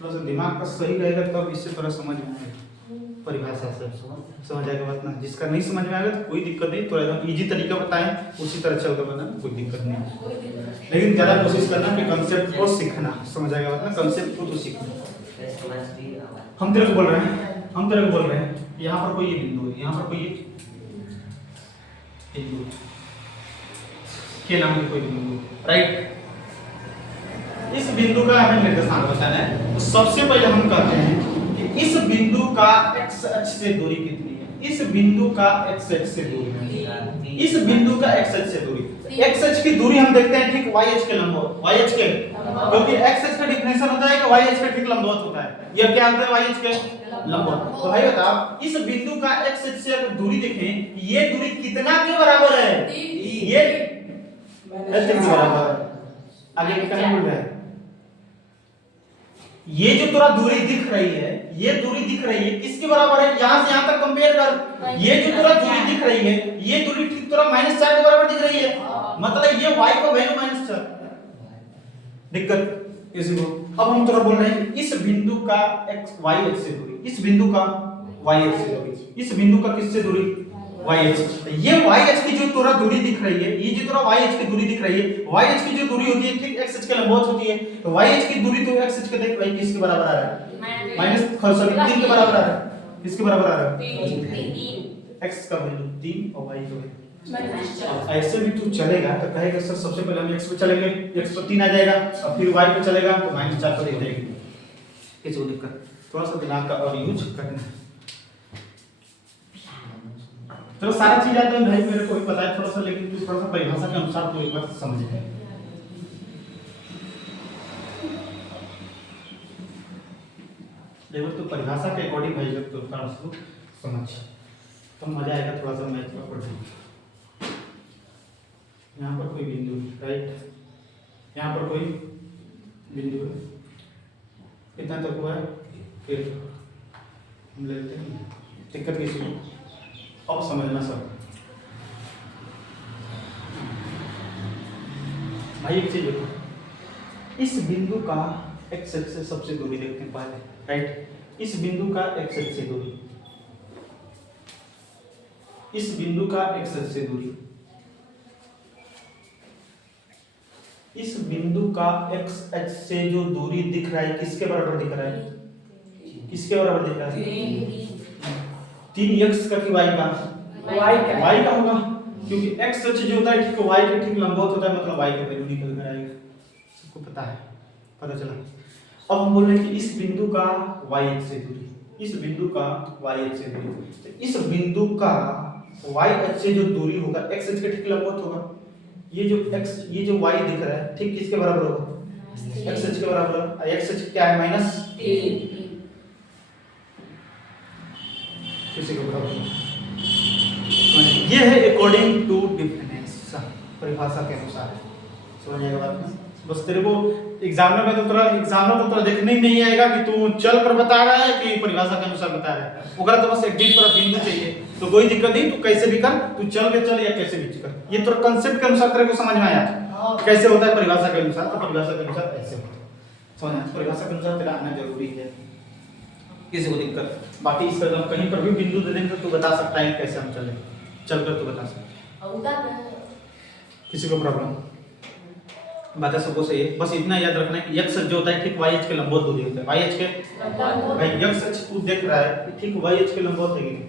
थोड़ा सा दिमाग का सही रहेगा तब इससे थोड़ा समझ में आएगा। परिभाषा से समझ आएगा बात ना? जिसका नहीं समझ में आएगा तो कोई दिक्कत नहीं, थोड़ा एकदम इजी तरीका बताएं उसी तरह चलता बना, कोई दिक्कत नहीं। लेकिन ज्यादा कोशिश करना कि कंसेप्ट को सीखना, समझ आएगा बात ना? कंसेप्ट को तो सीखना। हम तेरे को बोल रहे हैं, यहाँ पर कोई ये बिंदु है, यहाँ पर कोई ये बिंदु के नाम की कोई बिंदु, राइट। इस बिंदु का हमें निर्देशांक बताना है। तो सबसे पहले हम कहते हैं कि इस बिंदु का x अक्ष से दूरी कितनी है? इस बिंदु का x अक्ष से दूरी, इस बिंदु का x अक्ष से दूरी, x अक्ष की दूरी हम देखते हैं ठीक y अक्ष के लंबवत, y अक्ष के, क्योंकि x अक्ष का डिफिनेशन होता है कि y अक्ष के ठीक लंबवत होता है। ये क्या होता है? y अक्ष के लंबवत। तो भाई बताओ, इस बिंदु का x अक्ष से अगर दूरी देखें, ये दूरी कितना के बराबर है? ये h के बराबर। आगे क्या बोल रहा है? ये जो थोड़ा दूरी दिख रही है, ये दूरी दिख रही है किसके बराबर है? यहां से यहां तक कंपेयर कर, ये जो थोड़ा दूरी दिख रही है, ये दूरी ठीक थोड़ा -4 के बराबर दिख रही है, मतलब ये y का वैल्यू -4। दिक्कत इसी को। अब हम थोड़ा बोल रहे हैं इस बिंदु का x y अक्ष से दूरी, इस बिंदु का y अक्ष से दूरी, इस बिंदु का किससे दूरी? y अक्ष। ये y अक्ष की जो थोड़ा दूरी दिख रही है, ये जो थोड़ा y अक्ष की दूरी दिख रही है, y अक्ष की जो दूरी होती है ठीक x अक्ष के लंबवत होती है। तो y अक्ष की दूरी तो x अक्ष के देख भाई किसके बराबर आ रहा है? -3 के बराबर आ रहा है। किसके बराबर आ रहा है? x का वैल्यू 3 और y का वैल्यू माइनस 4 अब ऐसे भी तू चलेगा तो कहेगा सर सबसे पहले हम x पे चलेंगे, x पर 3 आ जाएगा और फिर y पे चलेगा तो -4 पर हो जाएगी। किसी को दिक्कत थोड़ा सा दिमाग का और यूज करना। चलो सारी चीज आते हैं भाई मेरे को भी पता है थोड़ा सा, लेकिन तू थोड़ा सा परिभाषा के अनुसार तू एक बार समझ ले। देखो तो परिभाषा के अकॉर्डिंग भाई जब तो थोड़ा सा समझ तो मजा आएगा थोड़ा सा मैथ का पढ़ने। यहाँ पर कोई बिंदु है राइट, यहाँ पर कोई बिंदु है, कितना तक हुआ है फिर हम लेते हैं, दिक्कत किसी को अब समझना सब। भाई एक चीज देखो, इस बिंदु का एक्स एक्स से सबसे दूरी देखते हैं पहले राइट, इस बिंदु का एक्स एक्स से दूरी, इस बिंदु का एक्स एक्स से दूरी, इस बिंदु का एक्स एक्स से जो दूरी दिख रहा है किसके बराबर दिख रहा है, किसके बराबर दिख रहा है 3x का कि y का, y का होगा क्योंकि x अक्ष जो होता है ठीक y के ठीक लंबवत होता है, मतलब y का वैल्यू निकल कर आएगा, सबको पता है, पता चला। अब हम बोल रहे हैं कि इस बिंदु का y अक्ष से दूरी, इस बिंदु का y अक्ष से दूरी, तो इस बिंदु का y अक्ष से जो दूरी होगा x अक्ष के ठीक लंबवत होगा, ये जो y दिख रहा है ठीक किसके बराबर होगा x अक्ष के बराबर, x अक्ष क्या है -3 किसी को बराबर। ये है अकॉर्डिंग टू डिफरेंस परिभाषा के अनुसार, समझ आएगा बात में। बस तेरे को एग्जामिनर में तो तेरा देखने ही नहीं आएगा कि तू चल कर बता रहा है कि परिभाषा के अनुसार बता रहा है, ओकरा तो बस एक दिन पर बिंदु चाहिए, तो कोई दिक्कत नहीं, तू कैसे भी कर, तू चल के चल या कैसे भी कर, ये तो कांसेप्ट के अनुसार तेरे को समझ में आया कैसे होता है परिभाषा के अनुसार, तो परिभाषा के अनुसार ऐसे होता है, समझ आया, परिभाषा के अनुसार तेरा आना जरूरी है, किसी को दिक्कत। बाकी इस पर हम कहीं पर भी बिंदु दे देंगे तो तू बता सकता है कैसे हम चले, चलकर तू बता सकता है, किसी को प्रॉब्लम बात है, सबको सही है। बस इतना याद रखना है कि x अक्ष जो होता है ठीक y अक्ष के लंबवत दूरी होता है, y अक्ष के भाई x अक्ष तू देख रहा है ठीक y अक्ष के लंबवत है कि नहीं,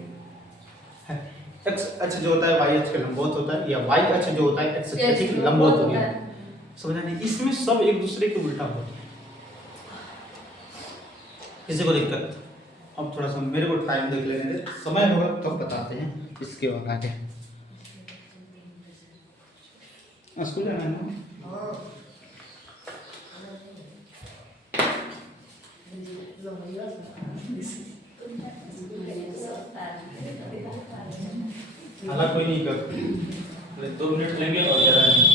x अक्ष जो होता है y अक्ष के लंबवत होता है, या y अक्ष जो होता है x अक्ष के ठीक लंबवत होता है, समझा नहीं, इसमें सब एक दूसरे के उल्टा होता है, किसी को दिक्कत। अब थोड़ा सा मेरे को टाइम देख लेने दे, समय होगा तो बताते हैं इसके बाद आगे। स्कूल जाना है ना? हाला कोई नहीं कर, 2 मिनट लेंगे और ज़्यादा नहीं।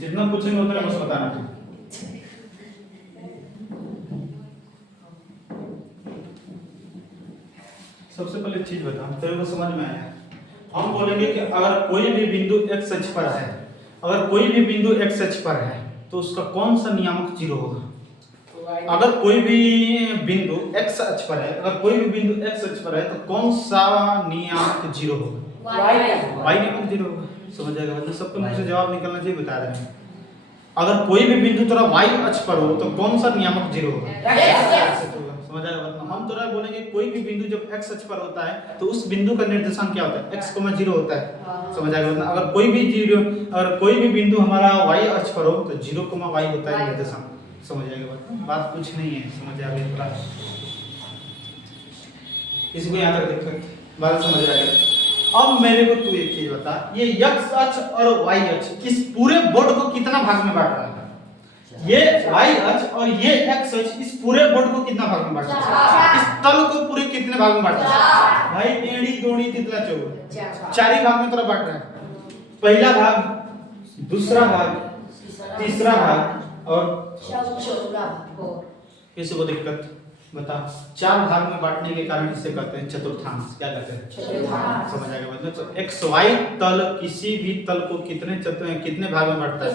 जितना पूछेंगे उतना बस बताना। सबसे पहले चीज बता, तेरे को समझ में आया, हम बोलेंगे कि अगर कोई भी बिंदु x अक्ष पर है, अगर कोई भी बिंदु x अक्ष पर है तो उसका कौन सा नियामक 0 होगा, अगर कोई भी बिंदु x अक्ष पर है, अगर कोई भी बिंदु x अक्ष पर है तो कौन सा नियामक 0 होगा, y नियामक 0 होगा, समझ जाएगा, मतलब सबको मुझे जवाब निकलना चाहिए, बता रहे हैं। अगर कोई भी बिंदु तेरा y अक्ष पर हो तो कौन सा नियामक 0 होगा, समझ आएगा, मतलब हम तो बोलेंगे कोई भी बिंदु जब x अक्ष पर होता है तो उस बिंदु का निर्देशांक क्या होता है, x, 0 होता है, समझ आएगा, मतलब अगर कोई भी बिंदु हमारा y अक्ष पर हो तो 0, y होता है निर्देशांक, समझ आएगा, बात कुछ नहीं है, समझ आ गई बात, इसको यहाँ तक दिक्कत बात समझ आ गया। अब मेरे को तू एक चीज बता, ये x अक्ष और y अक्ष इस पूरे बोर्ड को कितना भाग में बांट रहा है, ये y अक्ष और ये x अक्ष इस पूरे बोर्ड को कितना भाग में बांट रहा है, इस तल को पूरे कितने भाग में बांट रहा है, भाई टेढ़ी दोड़ी तितला चौड़ 4 ही भाग में तरह बांट रहा है, पहला भाग, दूसरा भाग, तीसरा भाग और चौथा भाग। किसी को दिक्कत बता, 4 भाग में बांटने के कारण इसे कहते हैं चतुर्थांश, क्या कहते हैं चतुर्थांश, समझ आएगा, मतलब तो एक्स वाई तल किसी भी तल को कितने भाग में बांटता है,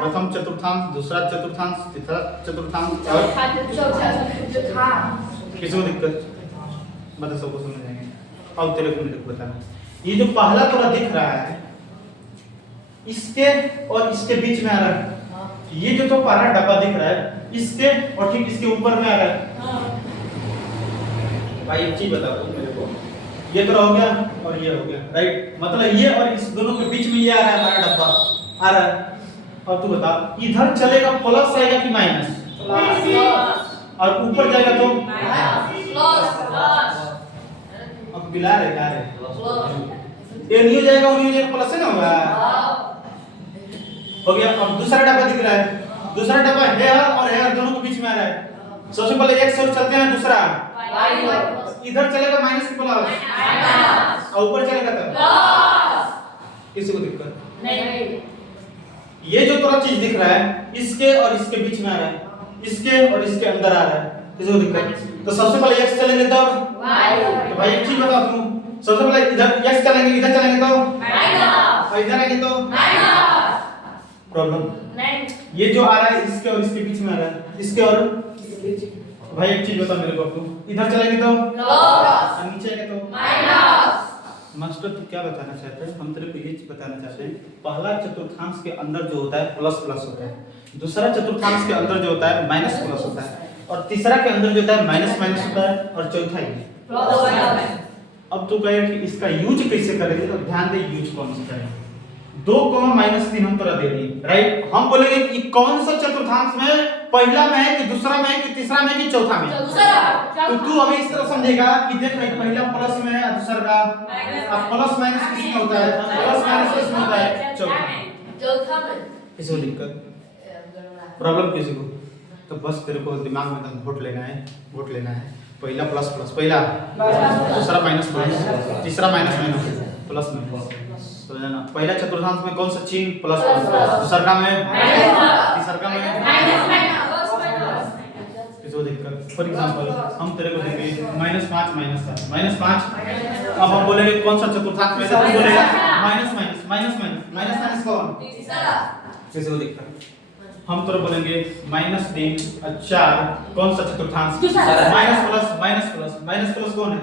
प्रथम चतुर्थांश, दूसरा चतुर्थांश, तीसरा चतुर्थांश और चतुर्थांश। किसी को दिक्कत बता, सबको समझ आएंगे। अब तेरे को बताना, ये जो पहला तोरा दिख रहा है इसके और इसके बीच में आ रहा है। ये जो तो पारा डब्बा दिख रहा है इसके और ठीक इसके ऊपर में आ रहा है। भाई एक चीज बता दो मेरे को, ये तो हो गया और ये हो गया, राइट? मतलब ये और इस दोनों के बीच में ये आ रहा है हमारा डब्बा आ रहा है। और तू बता इधर चलेगा प्लस आएगा कि माइनस? और ऊपर जाएगा तो अब पिला रहे क्या रे? ये नहीं जाएगा और नहीं जाएगा, प्लस है ना होगा। हो गया। अब दूसरा डब्बा दिख रहा है, दूसरा डब्बा है और है दोनों के बीच में आ रहा है। सबसे पहले एक से चलते हैं, दूसरा इधर चलेगा माइनस की प्लस और ऊपर चलेगा तब किसी को दिक्कत नहीं। ये जो थोड़ा चीज दिख रहा है इसके और इसके बीच में आ रहा है, इसके और इसके अंदर आ रहा है, किसी को दिक्कत? तो सबसे पहले x चलेंगे तब तो भाई एक चीज बताओ तुम, सबसे पहले इधर x चलेंगे, इधर चलेंगे तो और इधर आएंगे तो प्रॉब्लम। ये जो आ रहा है इसके और इसके बीच में आ रहा है, इसके और भाई एक चीज बता मेरे को, तुम इधर चलेंगे तो और नीचे आएंगे तो मास्टर तू क्या बताना चाहते हैं? हम तेरे को ये चीज बताना चाहते हैं, पहला चतुर्थांश के अंदर जो होता है प्लस प्लस होता है, दूसरा चतुर्थांश के अंदर जो होता है माइनस प्लस होता है, और तीसरा के अंदर जो होता है माइनस माइनस होता है, और चौथा ये। अब तू कहे कि इसका यूज कैसे करेंगे, तो ध्यान दे यूज कौन सा करें। 2 -3 हम तरह दे दी, राइट? हम बोलेंगे कि कौन सा चतुर्थांश में पहला में है कि दूसरा में है कि तीसरा में है कि चौथा में। तो तू अभी इस तरह समझेगा कि देख भाई पहला प्लस में है और दूसरा का प्लस माइनस किस में होता है, प्लस माइनस किस में होता है, चौथा में। किसी को दिक्कत प्रॉब्लम किसी को? तो बस तेरे को दिमाग में वोट लेना है, वोट लेना है। पहला प्लस प्लस पहला, दूसरा माइनस प्लस, तीसरा माइनस माइनस प्लस माइनस, समझना? पहला चतुर्थांश में कौन सा चिन्ह प्लस प्लस, दूसरा का में तीसरा का में किसी को दिक्कत? फॉर एग्जांपल हम तेरे को देंगे -5 -5। अब हम बोलेंगे कौन सा चतुर्थांश में, तो बोलेगा minus minus minus minus minus minus कौन? किसी को दिक्कत? हम तो बोलेंगे -3 और 4 कौन सा चतुर्थांश? Minus plus minus plus minus plus कौन है?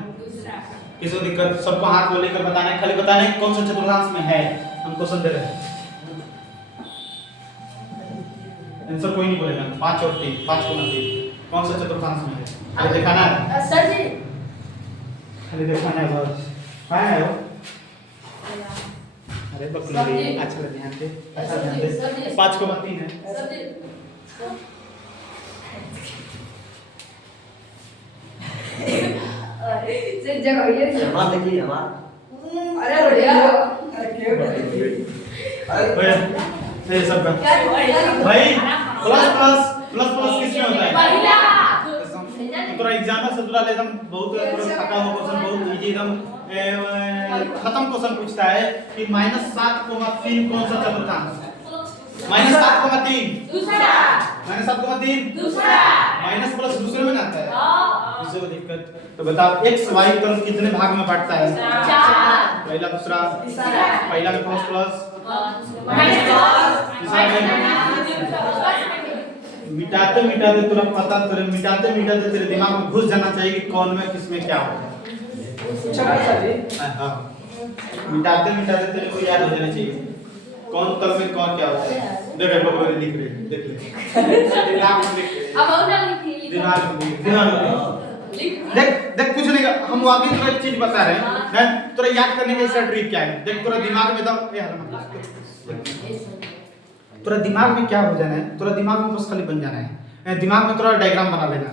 किसी को दिक्कत? सबको हाथ को लेकर बताना है, खाली बताना है कौन सा चतुर्थांश में है। हम क्वेश्चन दे रहे हैं, आंसर कोई नहीं बोलेगा। 5 और 3 5 को 3 कौन सा चतुर्थांश में है? खाली दिखाना है सर जी, खाली दिखाना है बस। कहां है वो? अरे बकलोली अच्छा ध्यान दे, अच्छा ध्यान दे। 5 को 3 है। सर जी से जगह ये हमारा देखिए हमारा अरे बढ़िया भैया ये सब का भाई प्लस प्लस प्लस प्लस किस में होता है? थोड़ा एग्जाम में सदुला एकदम बहुत थका हुआ क्वेश्चन, बहुत इजी एकदम खत्म क्वेश्चन पूछता है कि -7,3 कौन सा चतुर्थांश? -7,3 दूसरा, -7,3 दूसरा, माइनस प्लस दूसरे में आता है। किसी को दिक्कत? तो बताओ x y तरफ कितने भाग में बांटता है? 4, पहला दूसरा, तीसरा, पहला में प्लस प्लस, मिटाते मिटाते तुरंत पता तेरे मिटाते मिटाते तेरे दिमाग में घुस जाना चाहिए कि कौन में किसमें क्या होता है। हाँ, मिटाते मिटाते तेरे को याद हो जाना चाहिए कौन तल में कौन क्या होता है। देख बबलू लिख रहे देख ले दिमाग में लिख रहे अब और ना लिखिए दिमाग में देख देख कुछ नहीं, हम वाकई तुझे एक चीज बता रहे हैं, तेरा याद करने का ऐसा ट्रिक क्या है। देख तेरा दिमाग में दम तेरा दिमाग में क्या हो जाना है, तेरा दिमाग में बस खाली बन जाना है, दिमाग में थोड़ा डायग्राम बना लेना।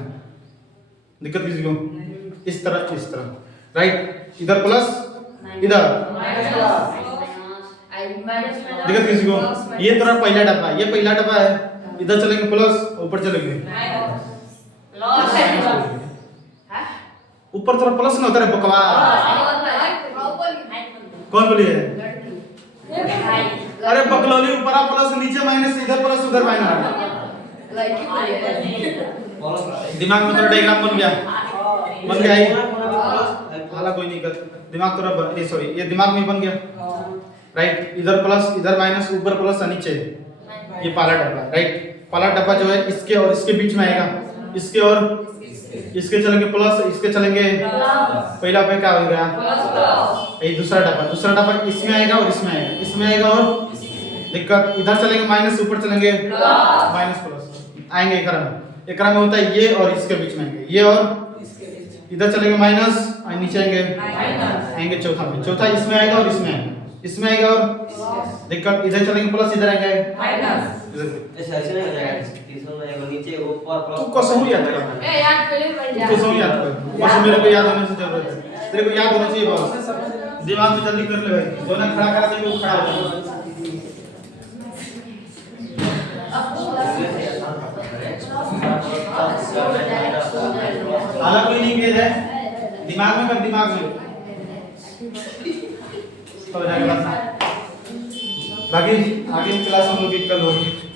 दिक्कत किसी को? इस तरह राइट, इधर प्लस इधर दिक्कत किसी को? ये तेरा पहला डब्बा, ये पहला डब्बा है, इधर चलेंगे प्लस, ऊपर चलेंगे ऊपर तरफ प्लस ना होता है बकवास। कौन बोली है? अरे बकलौली ऊपर प्लस नीचे माइनस, इधर प्लस उधर माइनस। दिमाग में तेरा डायग्राम बन गया ही हाला कोई नहीं कर दिमाग तेरा ये सॉरी ये दिमाग में बन गया राइट। इधर प्लस इधर माइनस, ऊपर प्लस नीचे, ये पहला डब्बा राइट। पहला डब्बा जो है इसके और इसके बीच में आएगा, इसके और इसके चलेंगे प्लस, इसके चलेंगे पहला पे क्या हो गया ये दूसरा डब्बा इसमें आएगा और इसमें आएगा, इसमें आएगा और दिक्कत इधर चलेंगे माइनस, ऊपर चलेंगे माइनस प्लस आएंगे। एकरा में होता है ये और इसके बीच में आएंगे ये, और इसके बीच इधर चलेंगे माइनस और नीचे आएंगे माइनस आएंगे चौथा में। चौथा इसमें आएगा और इसमें आएगा, इसमें आएगा और दिक्कत इधर चलेंगे प्लस, इधर आएंगे माइनस इधर। ऐसे ऐसे नहीं हो जाएगा, तीसरा में आएगा नीचे ऊपर तू प्लस कसम याद कर, ए याद पहले पड़ जा। तू कसम याद कर, बस मेरे को याद होने से जरूरत है, तेरे को याद होना चाहिए बस। समझ दिमाग में जल्दी कर ले भाई, जो ना खड़ा करा चाहिए वो खड़ा हो जाए। अलग कोई नहीं गेज है, दिमाग में कर, दिमाग में हो जाएगा। बाकी आगे की क्लास हम लोग कल होगी।